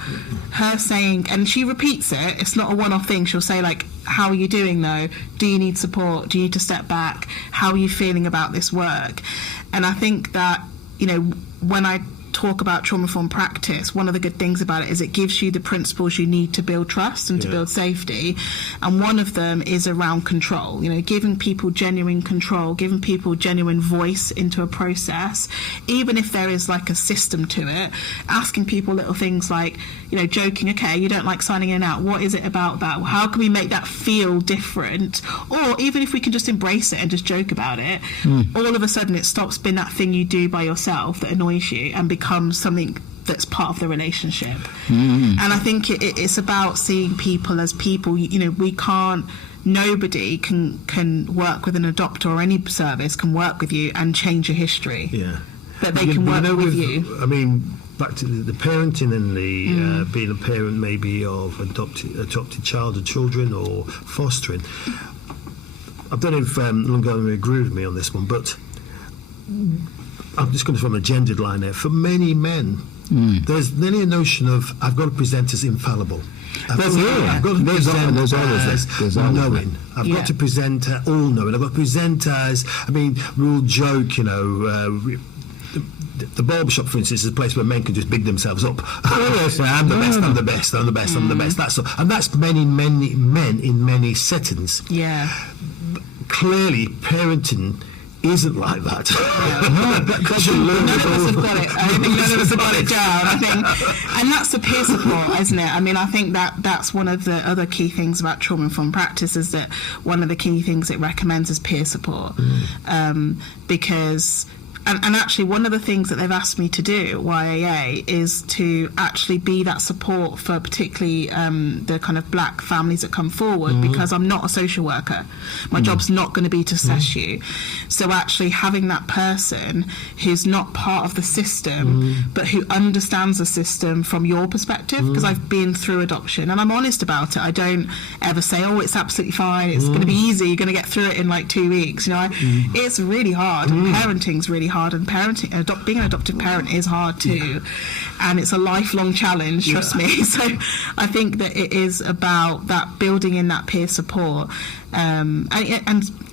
her saying, and she repeats it, it's not a one-off thing, she'll say like, how are you doing though? Do you need support? Do you need to step back? How are you feeling about this work? And I think that, when I talk about trauma-informed practice, one of the good things about it is it gives you the principles you need to build trust and to build safety, and one of them is around control. Giving people genuine control, giving people genuine voice into a process, even if there is like a system to it. Asking people little things like, joking, okay, you don't like signing in and out, what is it about that? How can we make that feel different? Or even if we can just embrace it and just joke about it, all of a sudden it stops being that thing you do by yourself that annoys you and becomes something that's part of the relationship. And I think it's about seeing people as people. Nobody can work with an adopter, or any service can work with you and change your history. But they can work with you. I mean, back to the parenting and the being a parent maybe of adopted child or children, or fostering. I don't know if Lungana will agree with me on this one, but I'm just going to from a gendered line there. For many men, there's nearly a notion of, I've got to present as infallible. I've got to present as knowing. I've got to present all-knowing. I've got to present as, we'll joke, the barbershop, for instance, is a place where men can just big themselves up. I'm the best, I'm the best, I'm the best, I'm the best. And that's many men in many settings. Yeah. Clearly, parenting isn't like that. None of us have got it. I think none of us have got it down. And that's the peer support, isn't it? I think that's one of the other key things about trauma-informed practice, is that one of the key things it recommends is peer support, because And actually, one of the things that they've asked me to do at YAA is to actually be that support for particularly the kind of black families that come forward, because I'm not a social worker. My job's not going to be to assess you. So actually having that person who's not part of the system, but who understands the system from your perspective, because I've been through adoption and I'm honest about it. I don't ever say, oh, it's absolutely fine, it's going to be easy, you're going to get through it in like 2 weeks. You know, it's really hard, and parenting's really hard, and being an adoptive parent is hard too, and it's a lifelong challenge, trust me. So I think that it is about that building in that peer support, and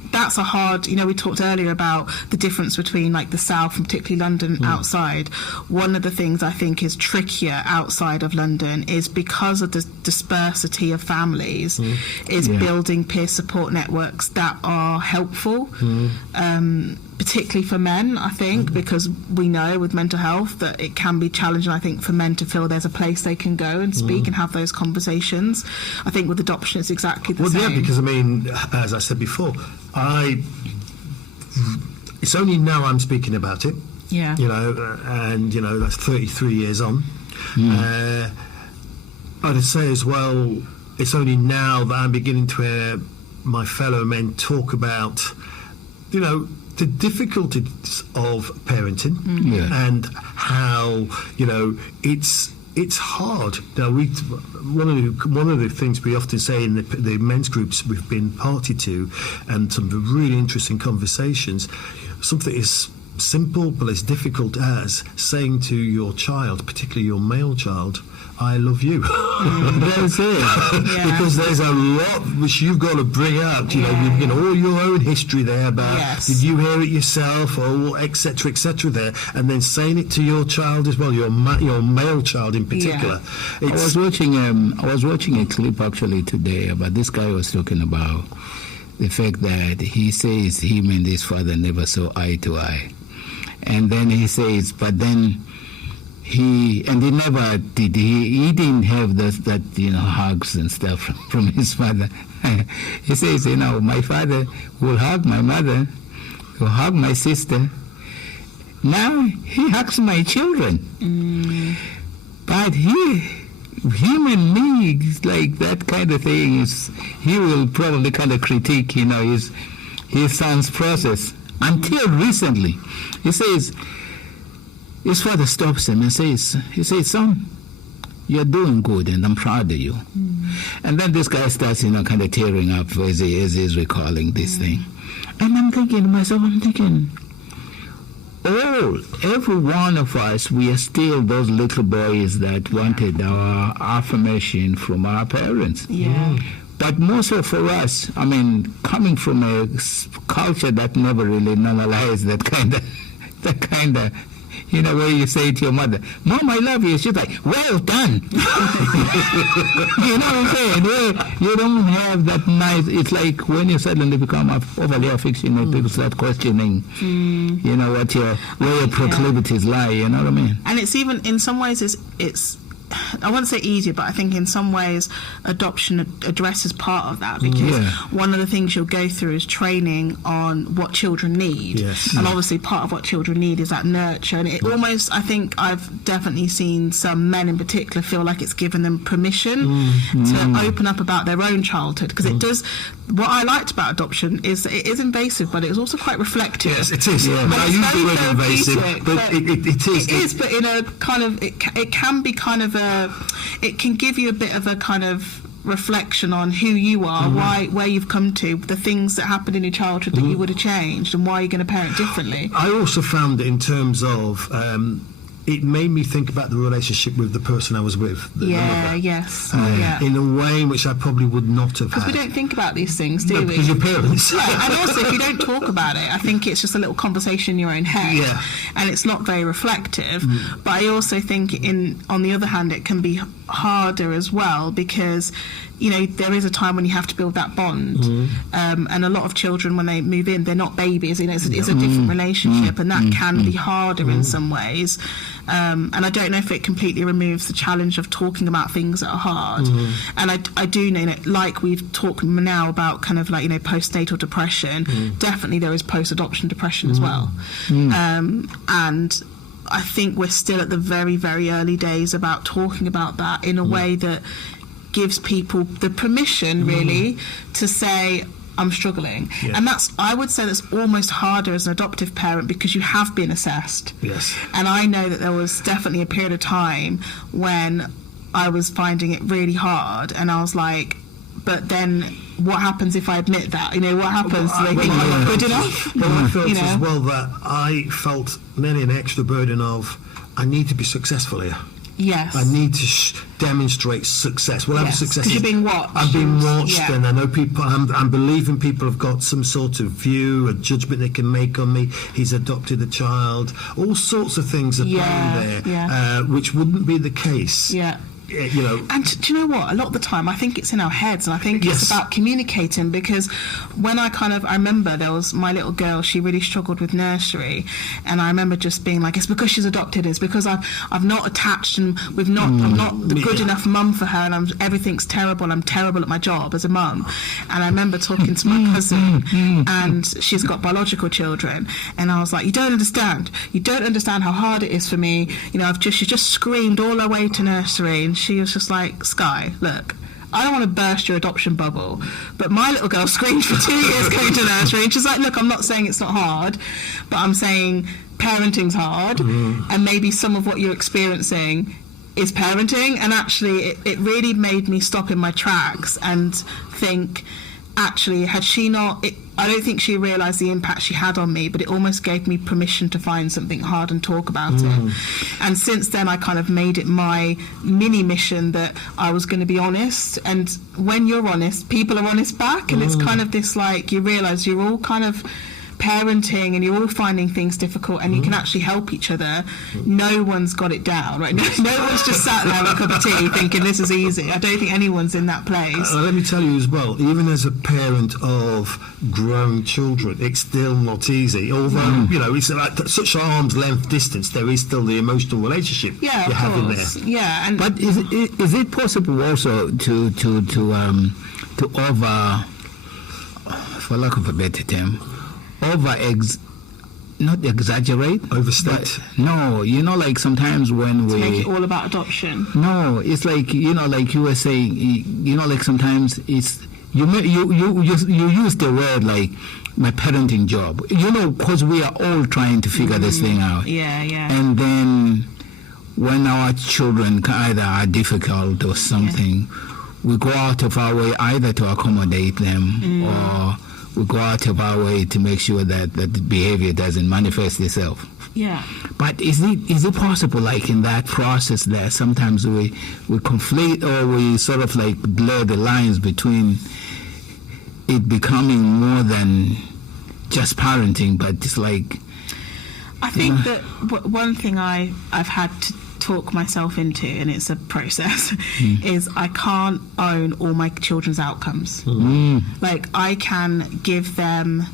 that's a hard, you know, we talked earlier about the difference between like the South and particularly London outside. One of the things I think is trickier outside of London is because of the dispersity of families, is building peer support networks that are helpful, particularly for men, I think, because we know with mental health that it can be challenging, I think, for men to feel there's a place they can go and speak and have those conversations. I think with adoption it's exactly the same. Well, yeah, because I mean, as I said before, it's only now I'm speaking about it. Yeah. You know, and you know, that's 33 years on. I'd say as well, it's only now that I'm beginning to hear my fellow men talk about, you know, the difficulties of parenting and how, you know, it's hard. Now, one of the things we often say in the men's groups we've been party to, and some really interesting conversations, something as simple but as difficult as saying to your child, particularly your male child, I love you. That's it. Because there's a lot which you've got to bring out. You know, all your own history there about did you hear it yourself, or etc. there, and then saying it to your child as well, your male child in particular. I was watching a clip actually today about this guy was talking about the fact that he says him and his father never saw eye to eye, and then he says, but then. He never did. He didn't have that you know, hugs and stuff from his father. He says, you know, my father will hug my mother, will hug my sister. Now he hugs my children. But him and me, like that kind of thing is, he will probably kind of critique, you know, his son's process. Until recently, he says. His father stops him and says, son, you're doing good and I'm proud of you. And then this guy starts, you know, kind of tearing up as he's recalling this thing. And I'm thinking to myself, every one of us, we are still those little boys that wanted our affirmation from our parents. But more so for us, I mean, coming from a culture that never really normalized that kind of, you know, where you say to your mother, Mom, I love you. She's like, well done. You know what I'm saying? Well, you don't have that nice, it's like when you suddenly become overly affectionate, people start questioning, you know, where your proclivities lie, you know what I mean? And it's even, in some ways, it's I won't say easier, but I think in some ways adoption addresses part of that, because one of the things you'll go through is training on what children need. And obviously part of what children need is that nurture, and it almost, I think I've definitely seen some men in particular feel like it's given them permission to open up about their own childhood, because it does. What I liked about adoption is that it is invasive, but it's also quite reflective. Yes, it is. But I use the word invasive, but it is. It is, but in a kind of, it can be kind of it can give you a bit of a kind of reflection on who you are, where you've come to, the things that happened in your childhood that you would have changed, and why you're going to parent differently. I also found it in terms of it made me think about the relationship with the person I was with. In a way in which I probably would not have had. Because we don't think about these things, do we? Because your parents. And also if you don't talk about it, I think it's just a little conversation in your own head, and it's not very reflective. But I also think, on the other hand, it can be harder as well, because there is a time when you have to build that bond, and a lot of children, when they move in, they're not babies. It's a different relationship, and that can be harder in some ways. And I don't know if it completely removes the challenge of talking about things that are hard. And I do know, like we've talked now about kind of like postnatal depression. Definitely there is post-adoption depression as well, and I think we're still at the very, very early days about talking about that in a way that gives people the permission, really, to say, I'm struggling. And I would say that's almost harder as an adoptive parent, because you have been assessed. Yes. And I know that there was definitely a period of time when I was finding it really hard, and I was like, but then what happens if I admit that? What happens? Do they think I'm not good enough? Well, I felt as well that I felt nearly an extra burden of, I need to be successful here. Yes. I need to demonstrate success. Well, I'm success. Because you're being watched. I'm being watched, and I know people. I'm believing people have got some sort of view, a judgment they can make on me. He's adopted a child. All sorts of things are playing there, which wouldn't be the case. Yeah. And do you know what? A lot of the time, I think it's in our heads, and I think it's about communicating. Because when I remember there was my little girl. She really struggled with nursery, and I remember just being like, "It's because she's adopted. It's because I've not attached, and I'm not the good enough mum for her, and everything's terrible. I'm terrible at my job as a mum." And I remember talking to my cousin, and she's got biological children, and I was like, "You don't understand. You don't understand how hard it is for me. She just screamed all her way to nursery." And she was just like, "Skye, look, I don't want to burst your adoption bubble, but my little girl screamed for 2 years going to nursery." And she's like, "Look, I'm not saying it's not hard, but I'm saying parenting's hard, and maybe some of what you're experiencing is parenting." And actually, it really made me stop in my tracks and think, actually, had she not... I don't think she realised the impact she had on me, but it almost gave me permission to find something hard and talk about it. And since then, I kind of made it my mini mission that I was going to be honest. And when you're honest, people are honest back. And it's kind of this, like, you realise you're all kind of parenting and you're all finding things difficult, and you can actually help each other. No one's got it down, right? No one's just sat there with a cup of tea thinking this is easy. I don't think anyone's in that place. Let me tell you as well, even as a parent of grown children, it's still not easy. Although, it's at such arm's length distance, there is still the emotional relationship you have in there. Yeah, and but is it possible also to over, for lack of a better term, not exaggerate, overstate? No, like sometimes when we make it all about adoption. No, it's like like you were saying, like sometimes it's you use the word like my parenting job, because we are all trying to figure this thing out. Yeah. And then when our children either are difficult or something, we go out of our way either to accommodate them or we go out of our way to make sure that the behavior doesn't manifest itself. Yeah. But is it possible, like in that process, that sometimes we conflate or we sort of like blur the lines between it becoming more than just parenting, but it's like... I think that one thing I've had to talk myself into, and it's a process, is I can't own all my children's outcomes. Like, I can give them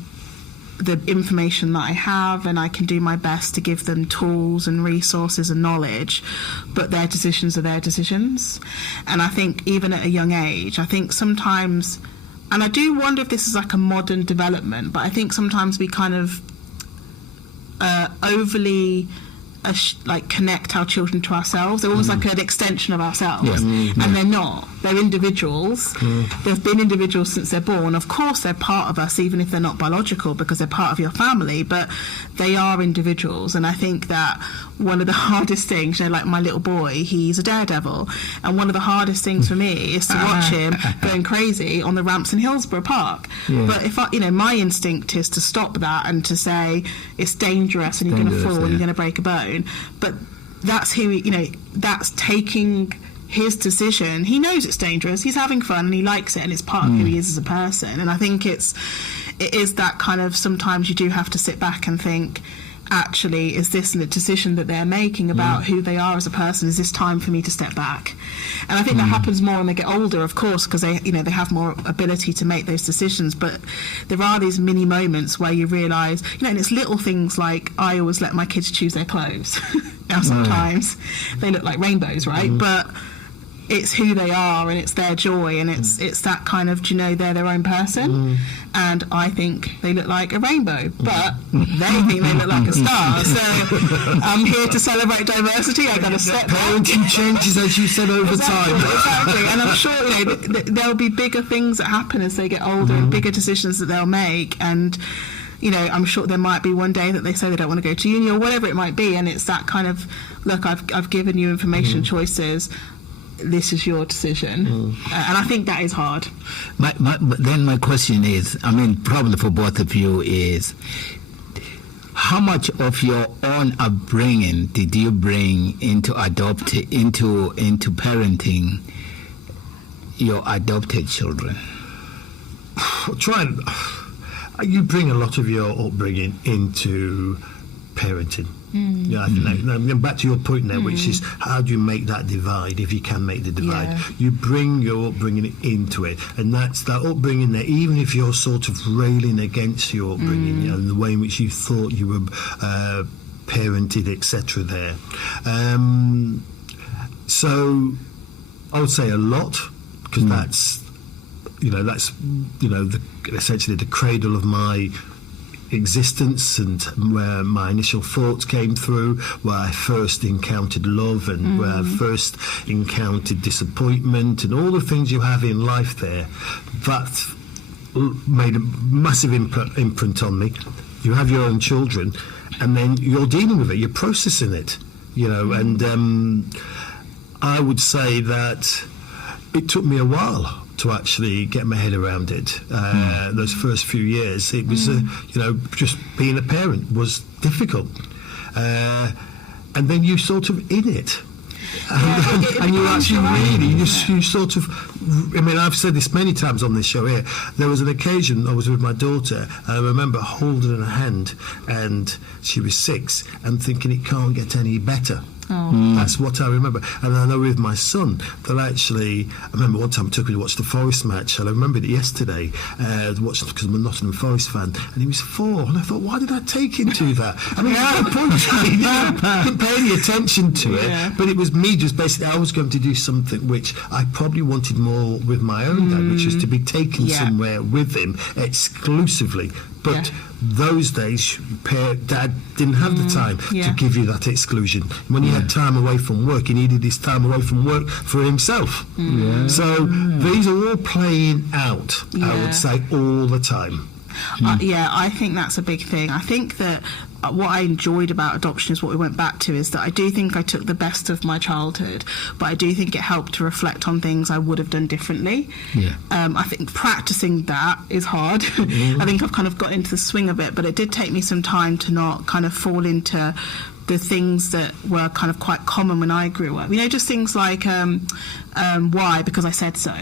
the information that I have, and I can do my best to give them tools and resources and knowledge, but their decisions are their decisions. And I think even at a young age, I think sometimes, and I do wonder if this is like a modern development, but I think sometimes we kind of overly connect our children to ourselves. They're almost like an extension of ourselves, and they're not. They're individuals. They've been individuals since they're born. Of course, they're part of us, even if they're not biological, because they're part of your family, but they are individuals. And I think that one of the hardest things, like my little boy, he's a daredevil, and one of the hardest things for me is to watch him going crazy on the ramps in Hillsborough Park. But if my instinct is to stop that and to say it's dangerous and you're going to fall and you're going to break a bone. But that's who that's taking his decision. He knows it's dangerous. He's having fun and he likes it, and it's part of who he is as a person. And I think it is that kind of, sometimes you do have to sit back and think, actually, is this a decision that they're making about who they are as a person? Is this time for me to step back? And I think that happens more when they get older, of course, because they have more ability to make those decisions. But there are these mini moments where you realise, and it's little things like I always let my kids choose their clothes. Now sometimes they look like rainbows, right? But it's who they are, and it's their joy, and it's that kind of, they're their own person, and I think they look like a rainbow, but they think they look like a star. So I'm here to celebrate diversity. I've got to step back. Parenting changes, as you said, over time. Exactly, and I'm sure there'll be bigger things that happen as they get older, and bigger decisions that they'll make, and I'm sure there might be one day that they say they don't want to go to uni or whatever it might be, and it's that kind of, look, I've given you information, choices. This is your decision, and I think that is hard. Then my question is, probably for both of you, is how much of your own upbringing did you bring into parenting your adopted children? You bring a lot of your upbringing into parenting. Yeah, I think that, back to your point now, which is how do you make that divide, if you can make the divide? Yeah. You bring your upbringing into it, and that's that upbringing there, even if you're sort of railing against your upbringing, and the way in which you thought you were parented, etc. there. So I would say a lot, because that's essentially the cradle of my existence, and where my initial thoughts came through, where I first encountered love, and where I first encountered disappointment, and all the things you have in life there. That made a massive imprint on me. You have your own children, and then you're dealing with it, you're processing it, and I would say that it took me a while to actually get my head around it. Those first few years, it was, just being a parent was difficult. And then you sort of in it. And you actually you sort of, I've said this many times on this show here. There was an occasion I was with my daughter, and I remember holding her hand, and she was 6, and thinking it can't get any better. That's what I remember. And I know with my son that actually, I remember one time I took him to watch the Forest match, and I remembered it yesterday, watching, because I'm a Nottingham Forest fan, and he was 4, and I thought, why did I take him to that? He didn't pay any attention to it, but it was me just basically, I was going to do something which I probably wanted more with my own dad, which was to be taken somewhere with him exclusively. But those days, Dad didn't have the time to give you that exclusion. When he had time away from work, he needed his time away from work for himself. So these are all playing out, I would say, all the time. I think that's a big thing. I think that what I enjoyed about adoption is what we went back to, is that I do think I took the best of my childhood, but I do think it helped to reflect on things I would have done differently. I think practicing that is hard. I think I've kind of got into the swing of it, but it did take me some time to not kind of fall into the things that were kind of quite common when I grew up. Just things like why, because I said so.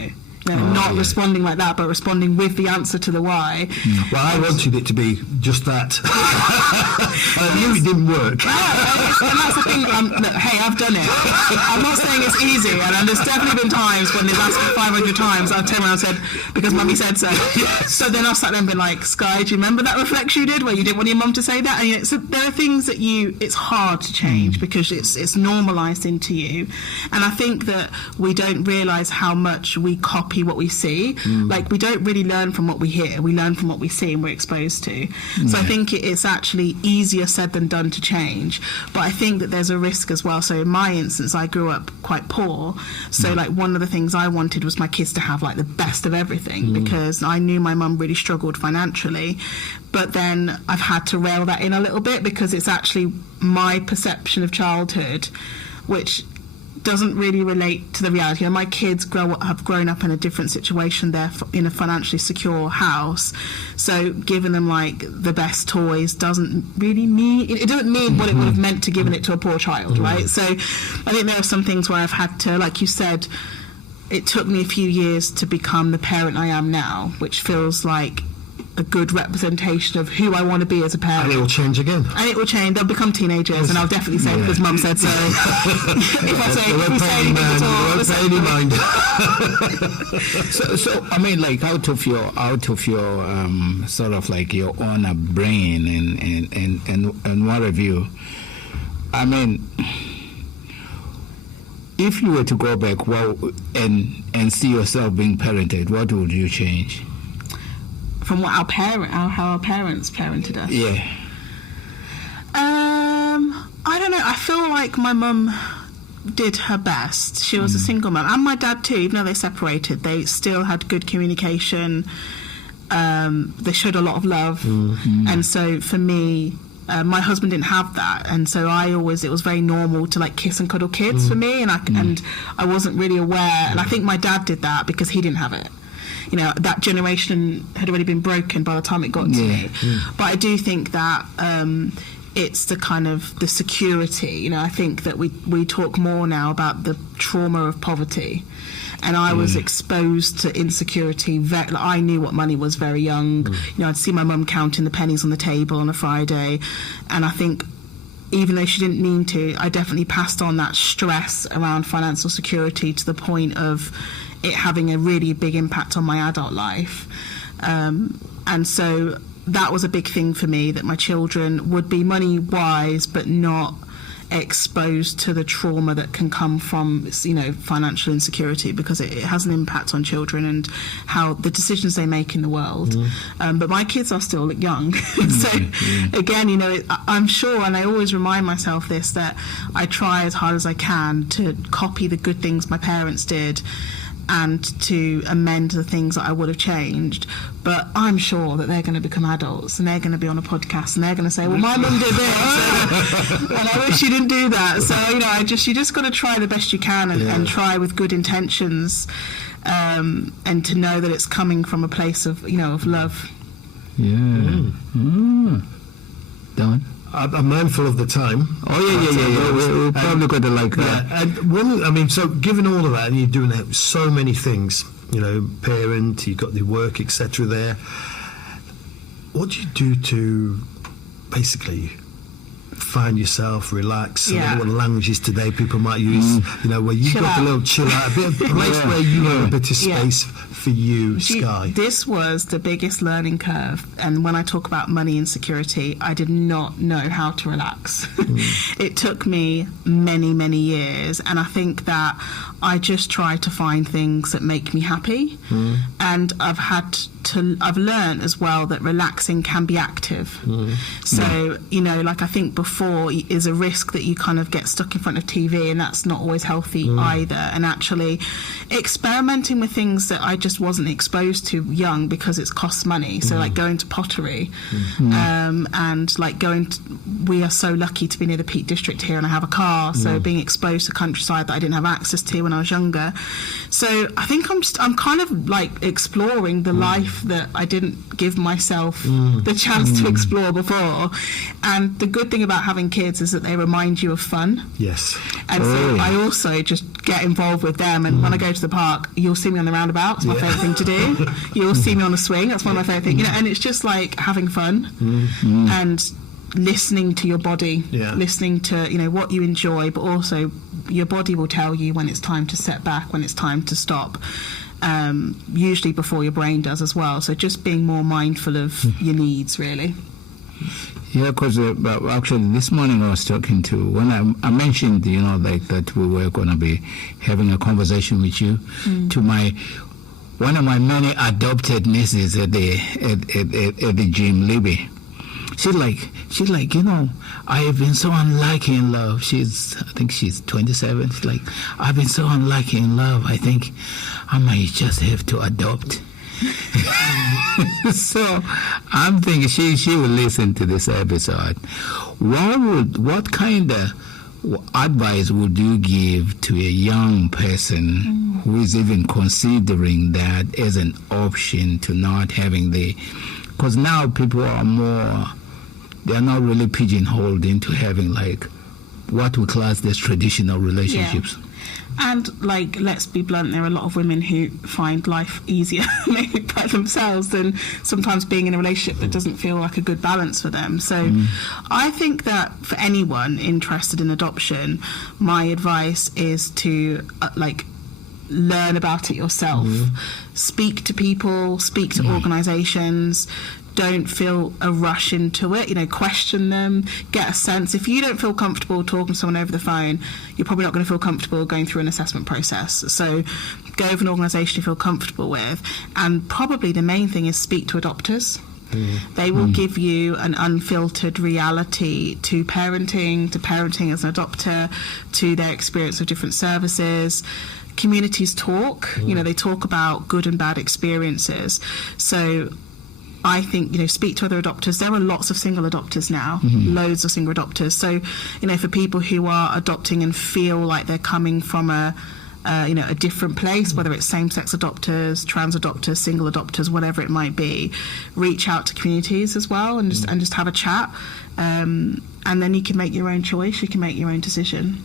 Not responding like that, but responding with the answer to the why. Well, I wanted it to be just that. I knew it didn't work. And that's the thing. Look, hey, I've done it. I'm not saying it's easy, and there's definitely been times when they've asked me 500 times, I've turned around and said, because Mummy said so. So then I've sat there and been like, Skye, do you remember that reflection you did where you didn't want your mum to say that? And so there are things that it's hard to change because it's normalised into you. And I think that we don't realise how much we copy what we see. Like, we don't really learn from what we hear, we learn from what we see and we're exposed to. So I think it's actually easier said than done to change, but I think that there's a risk as well. So in my instance, I grew up quite poor, so like one of the things I wanted was my kids to have like the best of everything, because I knew my mum really struggled financially. But then I've had to rail that in a little bit, because it's actually my perception of childhood which doesn't really relate to the reality. My kids have grown up in a different situation. They're in a financially secure house, so giving them like the best toys doesn't really mean it doesn't mean what it would have meant to giving it to a poor child, right? So I think there are some things where I've had to, like you said, it took me a few years to become the parent I am now, which feels like a good representation of who I want to be as a parent. And it will change again. And it will change. They'll become teenagers, and I'll definitely say because Mum said so. if we say anything at all. So I mean, like out of your sort of like your own upbringing and what have you. I mean, if you were to go back, and see yourself being parented, what would you change? From what how our parents parented us. Yeah. I don't know. I feel like my mum did her best. She was a single mum, and my dad too. Even though they separated, they still had good communication. They showed a lot of love, and so for me. My husband didn't have that, and so it was very normal to like kiss and cuddle kids for me, and I wasn't really aware, and I think my dad did that because he didn't have it. You know, that generation had already been broken by the time it got to me. But I do think that it's the kind of the security. You know, I think that we talk more now about the trauma of poverty. And I was exposed to insecurity. I knew what money was very young. You know, I'd see my mum counting the pennies on the table on a Friday. And I think even though she didn't mean to, I definitely passed on that stress around financial security to the point of it having a really big impact on my adult life. And so that was a big thing for me, that my children would be money-wise but not exposed to the trauma that can come from, you know, financial insecurity, because it has an impact on children and how the decisions they make in the world. But my kids are still young. So again, you know, I'm sure, and I always remind myself this, that I try as hard as I can to copy the good things my parents did and to amend the things that I would have changed. But I'm sure that they're going to become adults and they're going to be on a podcast and they're going to say, well, my mum did this and I wish she didn't do that. So, you know, you just got to try the best you can and try with good intentions, and to know that it's coming from a place of, you know, of love. Don? I'm mindful of the time. We're probably going to like that. And so given all of that, and you're doing so many things, you know, parent, you've got the work, etc. there. What do you do to basically find yourself, relax? I don't know what languages today people might use, you know, where you've got a little chill out, a place where you have a bit of space for you, Skye. This was the biggest learning curve, and when I talk about money insecurity, I did not know how to relax. It took me many, many years, and I think that I just try to find things that make me happy, and I've learned as well that relaxing can be active. So, you know, like I think before is a risk that you kind of get stuck in front of TV, and that's not always healthy either. And actually experimenting with things that I just wasn't exposed to young, because it costs money. So like going to pottery, and like we are so lucky to be near the Peak District here, and I have a car, so being exposed to countryside that I didn't have access to when I was younger. So I think I'm kind of like exploring the life that I didn't give myself the chance to explore before. And the good thing about having kids is that they remind you of fun. Yes. And so I also just get involved with them, and when I go to the park, you'll see me on the roundabout. It's my favourite thing to do. You'll see me on a swing. That's one of my favourite things. You know, and it's just like having fun and listening to your body, listening to, you know, what you enjoy, but also your body will tell you when it's time to set back, when it's time to stop. Usually before your brain does as well. So just being more mindful of your needs, really. Yeah, because actually this morning I was talking to, when I mentioned, you know, like that we were going to be having a conversation with you, to one of my many adopted nieces at the gym, Libby. She's like, you know, I have been so unlucky in love. I think she's 27. She's like, I've been so unlucky in love. I think I might just have to adopt. So I'm thinking she will listen to this episode. What kind of advice would you give to a young person who is even considering that as an option to not having because now people are they're not really pigeonholed into having like what we class as traditional relationships. And, like, let's be blunt, there are a lot of women who find life easier maybe by themselves than sometimes being in a relationship that doesn't feel like a good balance for them. So I think that for anyone interested in adoption, my advice is to, learn about it yourself. Speak to people, speak to organisations. Don't feel a rush into it, question them, get a sense. If you don't feel comfortable talking to someone over the phone, you're probably not going to feel comfortable going through an assessment process. So go with an organisation you feel comfortable with, and probably the main thing is speak to adopters. They will give you an unfiltered reality to parenting as an adopter, to their experience of different services. Communities talk, they talk about good and bad experiences. So I think, speak to other adopters. There are lots of single adopters now, loads of single adopters. So, for people who are adopting and feel like they're coming from a different place, whether it's same-sex adopters, trans adopters, single adopters, whatever it might be, reach out to communities as well and just have a chat. And then you can make your own choice, you can make your own decision.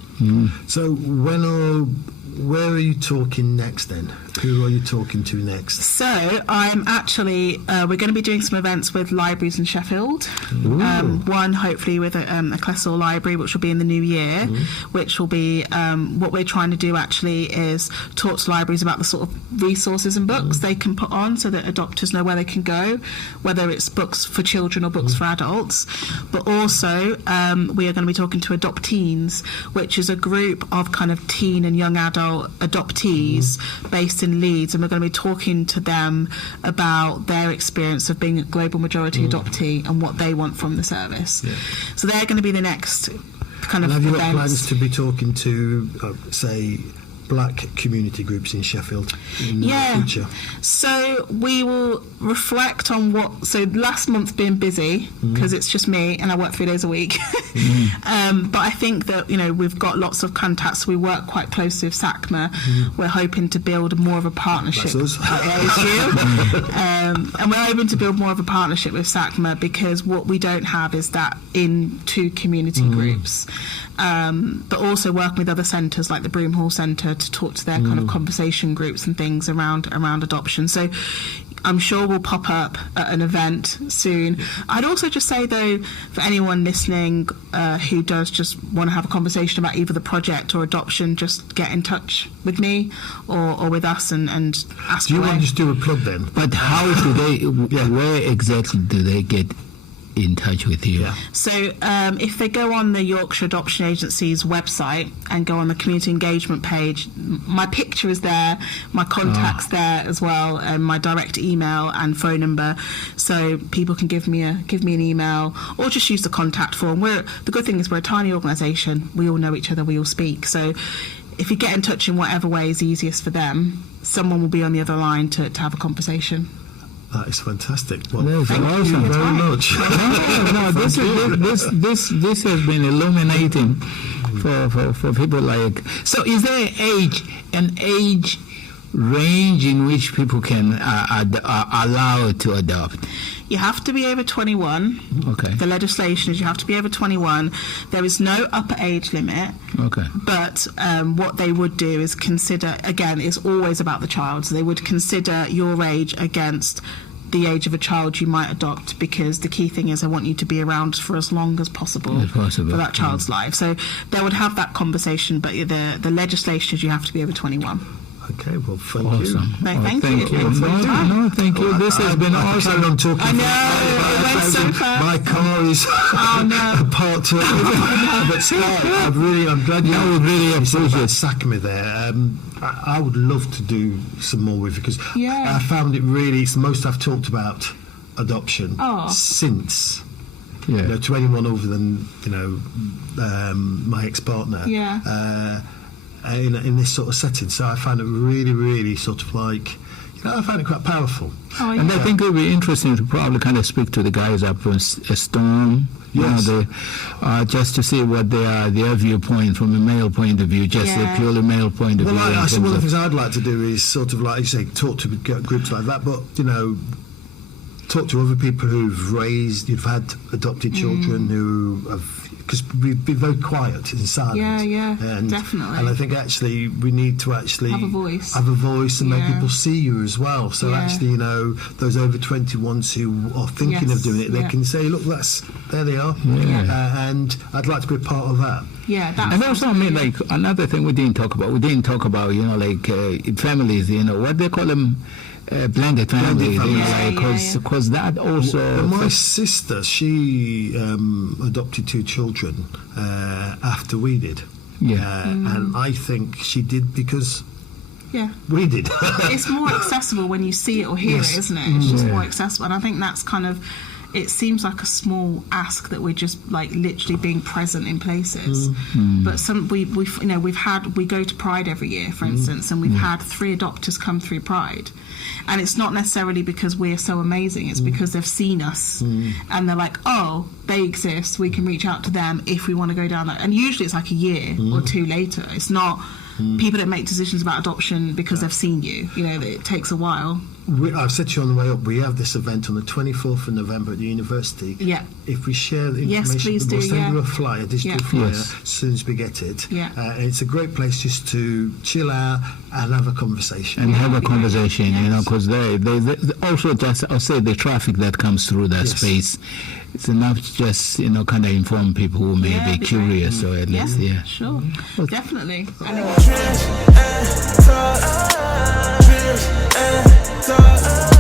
So where are you talking next then? Who are you talking to next? So I'm actually, we're going to be doing some events with libraries in Sheffield. One hopefully with a Clesall library, which will be in the new year, which will be, what we're trying to do actually is talk to libraries about the sort of resources and books they can put on so that adopters know where they can go, whether it's books for children or books for adults. But also we are going to be talking to Adopteens, which is a group of kind of teen and young adult adoptees based in Leeds, and we're going to be talking to them about their experience of being a global majority adoptee and what they want from the service. So they're going to be the next kind of events. Have you got events. plans to be talking to, say, black community groups in Sheffield in the future? So we will reflect on so last month's been busy because it's just me and I work 3 days a week. But I think that, we've got lots of contacts. We work quite closely with SACMA. We're hoping to build more of a partnership. That's us. And we're hoping to build more of a partnership with SACMA because what we don't have is that into community groups. But also working with other centres like the Broomhall Centre to talk to their kind of conversation groups and things around adoption. So I'm sure we'll pop up at an event soon. I'd also just say, though, for anyone listening who does just want to have a conversation about either the project or adoption, just get in touch with me or with us and ask. Do you away. want to just do a plug then? But how do they, where exactly do they get in touch with you? So if they go on the Yorkshire Adoption Agency's website and go on the community engagement page, my picture is there, my contact's there as well, and my direct email and phone number, so people can give me an email or just use the contact form. The good thing is we're a tiny organisation, we all know each other, we all speak, so if you get in touch in whatever way is easiest for them, someone will be on the other line to have a conversation. That is fantastic. Well, That's thank awesome. you very much. This has been illuminating for people like. So, is there an age range in which people can allow to adopt? You have to be over 21. Okay. The legislation is you have to be over 21. There is no upper age limit. Okay. But what they would do is consider, again, it's always about the child. So they would consider your age against the age of a child you might adopt, because the key thing is I want you to be around for as long as possible for that child's life. So they would have that conversation, but the legislation is you have to be over 21. Okay, well, thank you. No, thank you. No, thank you. This has been awesome. Carry on talking. I know, it went so fast. My car is parked up. But Skye, I'm glad you really appreciate SACMA there. I would love to do some more with it because I found it really, it's the most I've talked about adoption since. To anyone other than my ex-partner. In this sort of setting, so I find it really, really sort of like, I find it quite powerful. And I think it would be interesting to probably kind of speak to the guys up in Storm, just to see what their viewpoint from a male point of view, just a purely male point of view. Well, one of the things I'd like to do is sort of like you say, talk to groups like that, but talked to other people who've had adopted children who have, because we've been very quiet and silent. Yeah, and, definitely. And I think actually we need to actually Have a voice. and make Yeah. people see you as well. So Yeah. actually, those over 21s who are thinking of Yes, doing it, they yeah. can say, look, there they are. And I'd like to be a part of that. Yeah, that's And also, I mean, like, another thing we didn't talk about, families, what they call them, blended families, families. because that also... Well, my sister, she adopted 2 children after we did. And I think she did because we did. It's more accessible when you see it or hear it, isn't it? It's just more accessible, and I think that's kind of. It seems like a small ask that we're just like literally being present in places. But we go to Pride every year, for instance, and we've had 3 adopters come through Pride, and it's not necessarily because we're so amazing. It's because they've seen us and they're like, oh, they exist. We can reach out to them if we want to go down that. And usually it's like a year or 2 later. It's not. People don't make decisions about adoption because they've seen you. It takes a while. I've said to you on the way up, we have this event on the 24th of November at the university. Yeah. If we share the information, Yes, please we'll do, send you a flyer, digital flyer, as soon as we get it. Yeah. And it's a great place just to chill out and have a conversation. And have a conversation, because they also just, I'll say, the traffic that comes through that space, it's enough to just, kind of inform people who may be curious, or at least, Sure, definitely. Trish and talk.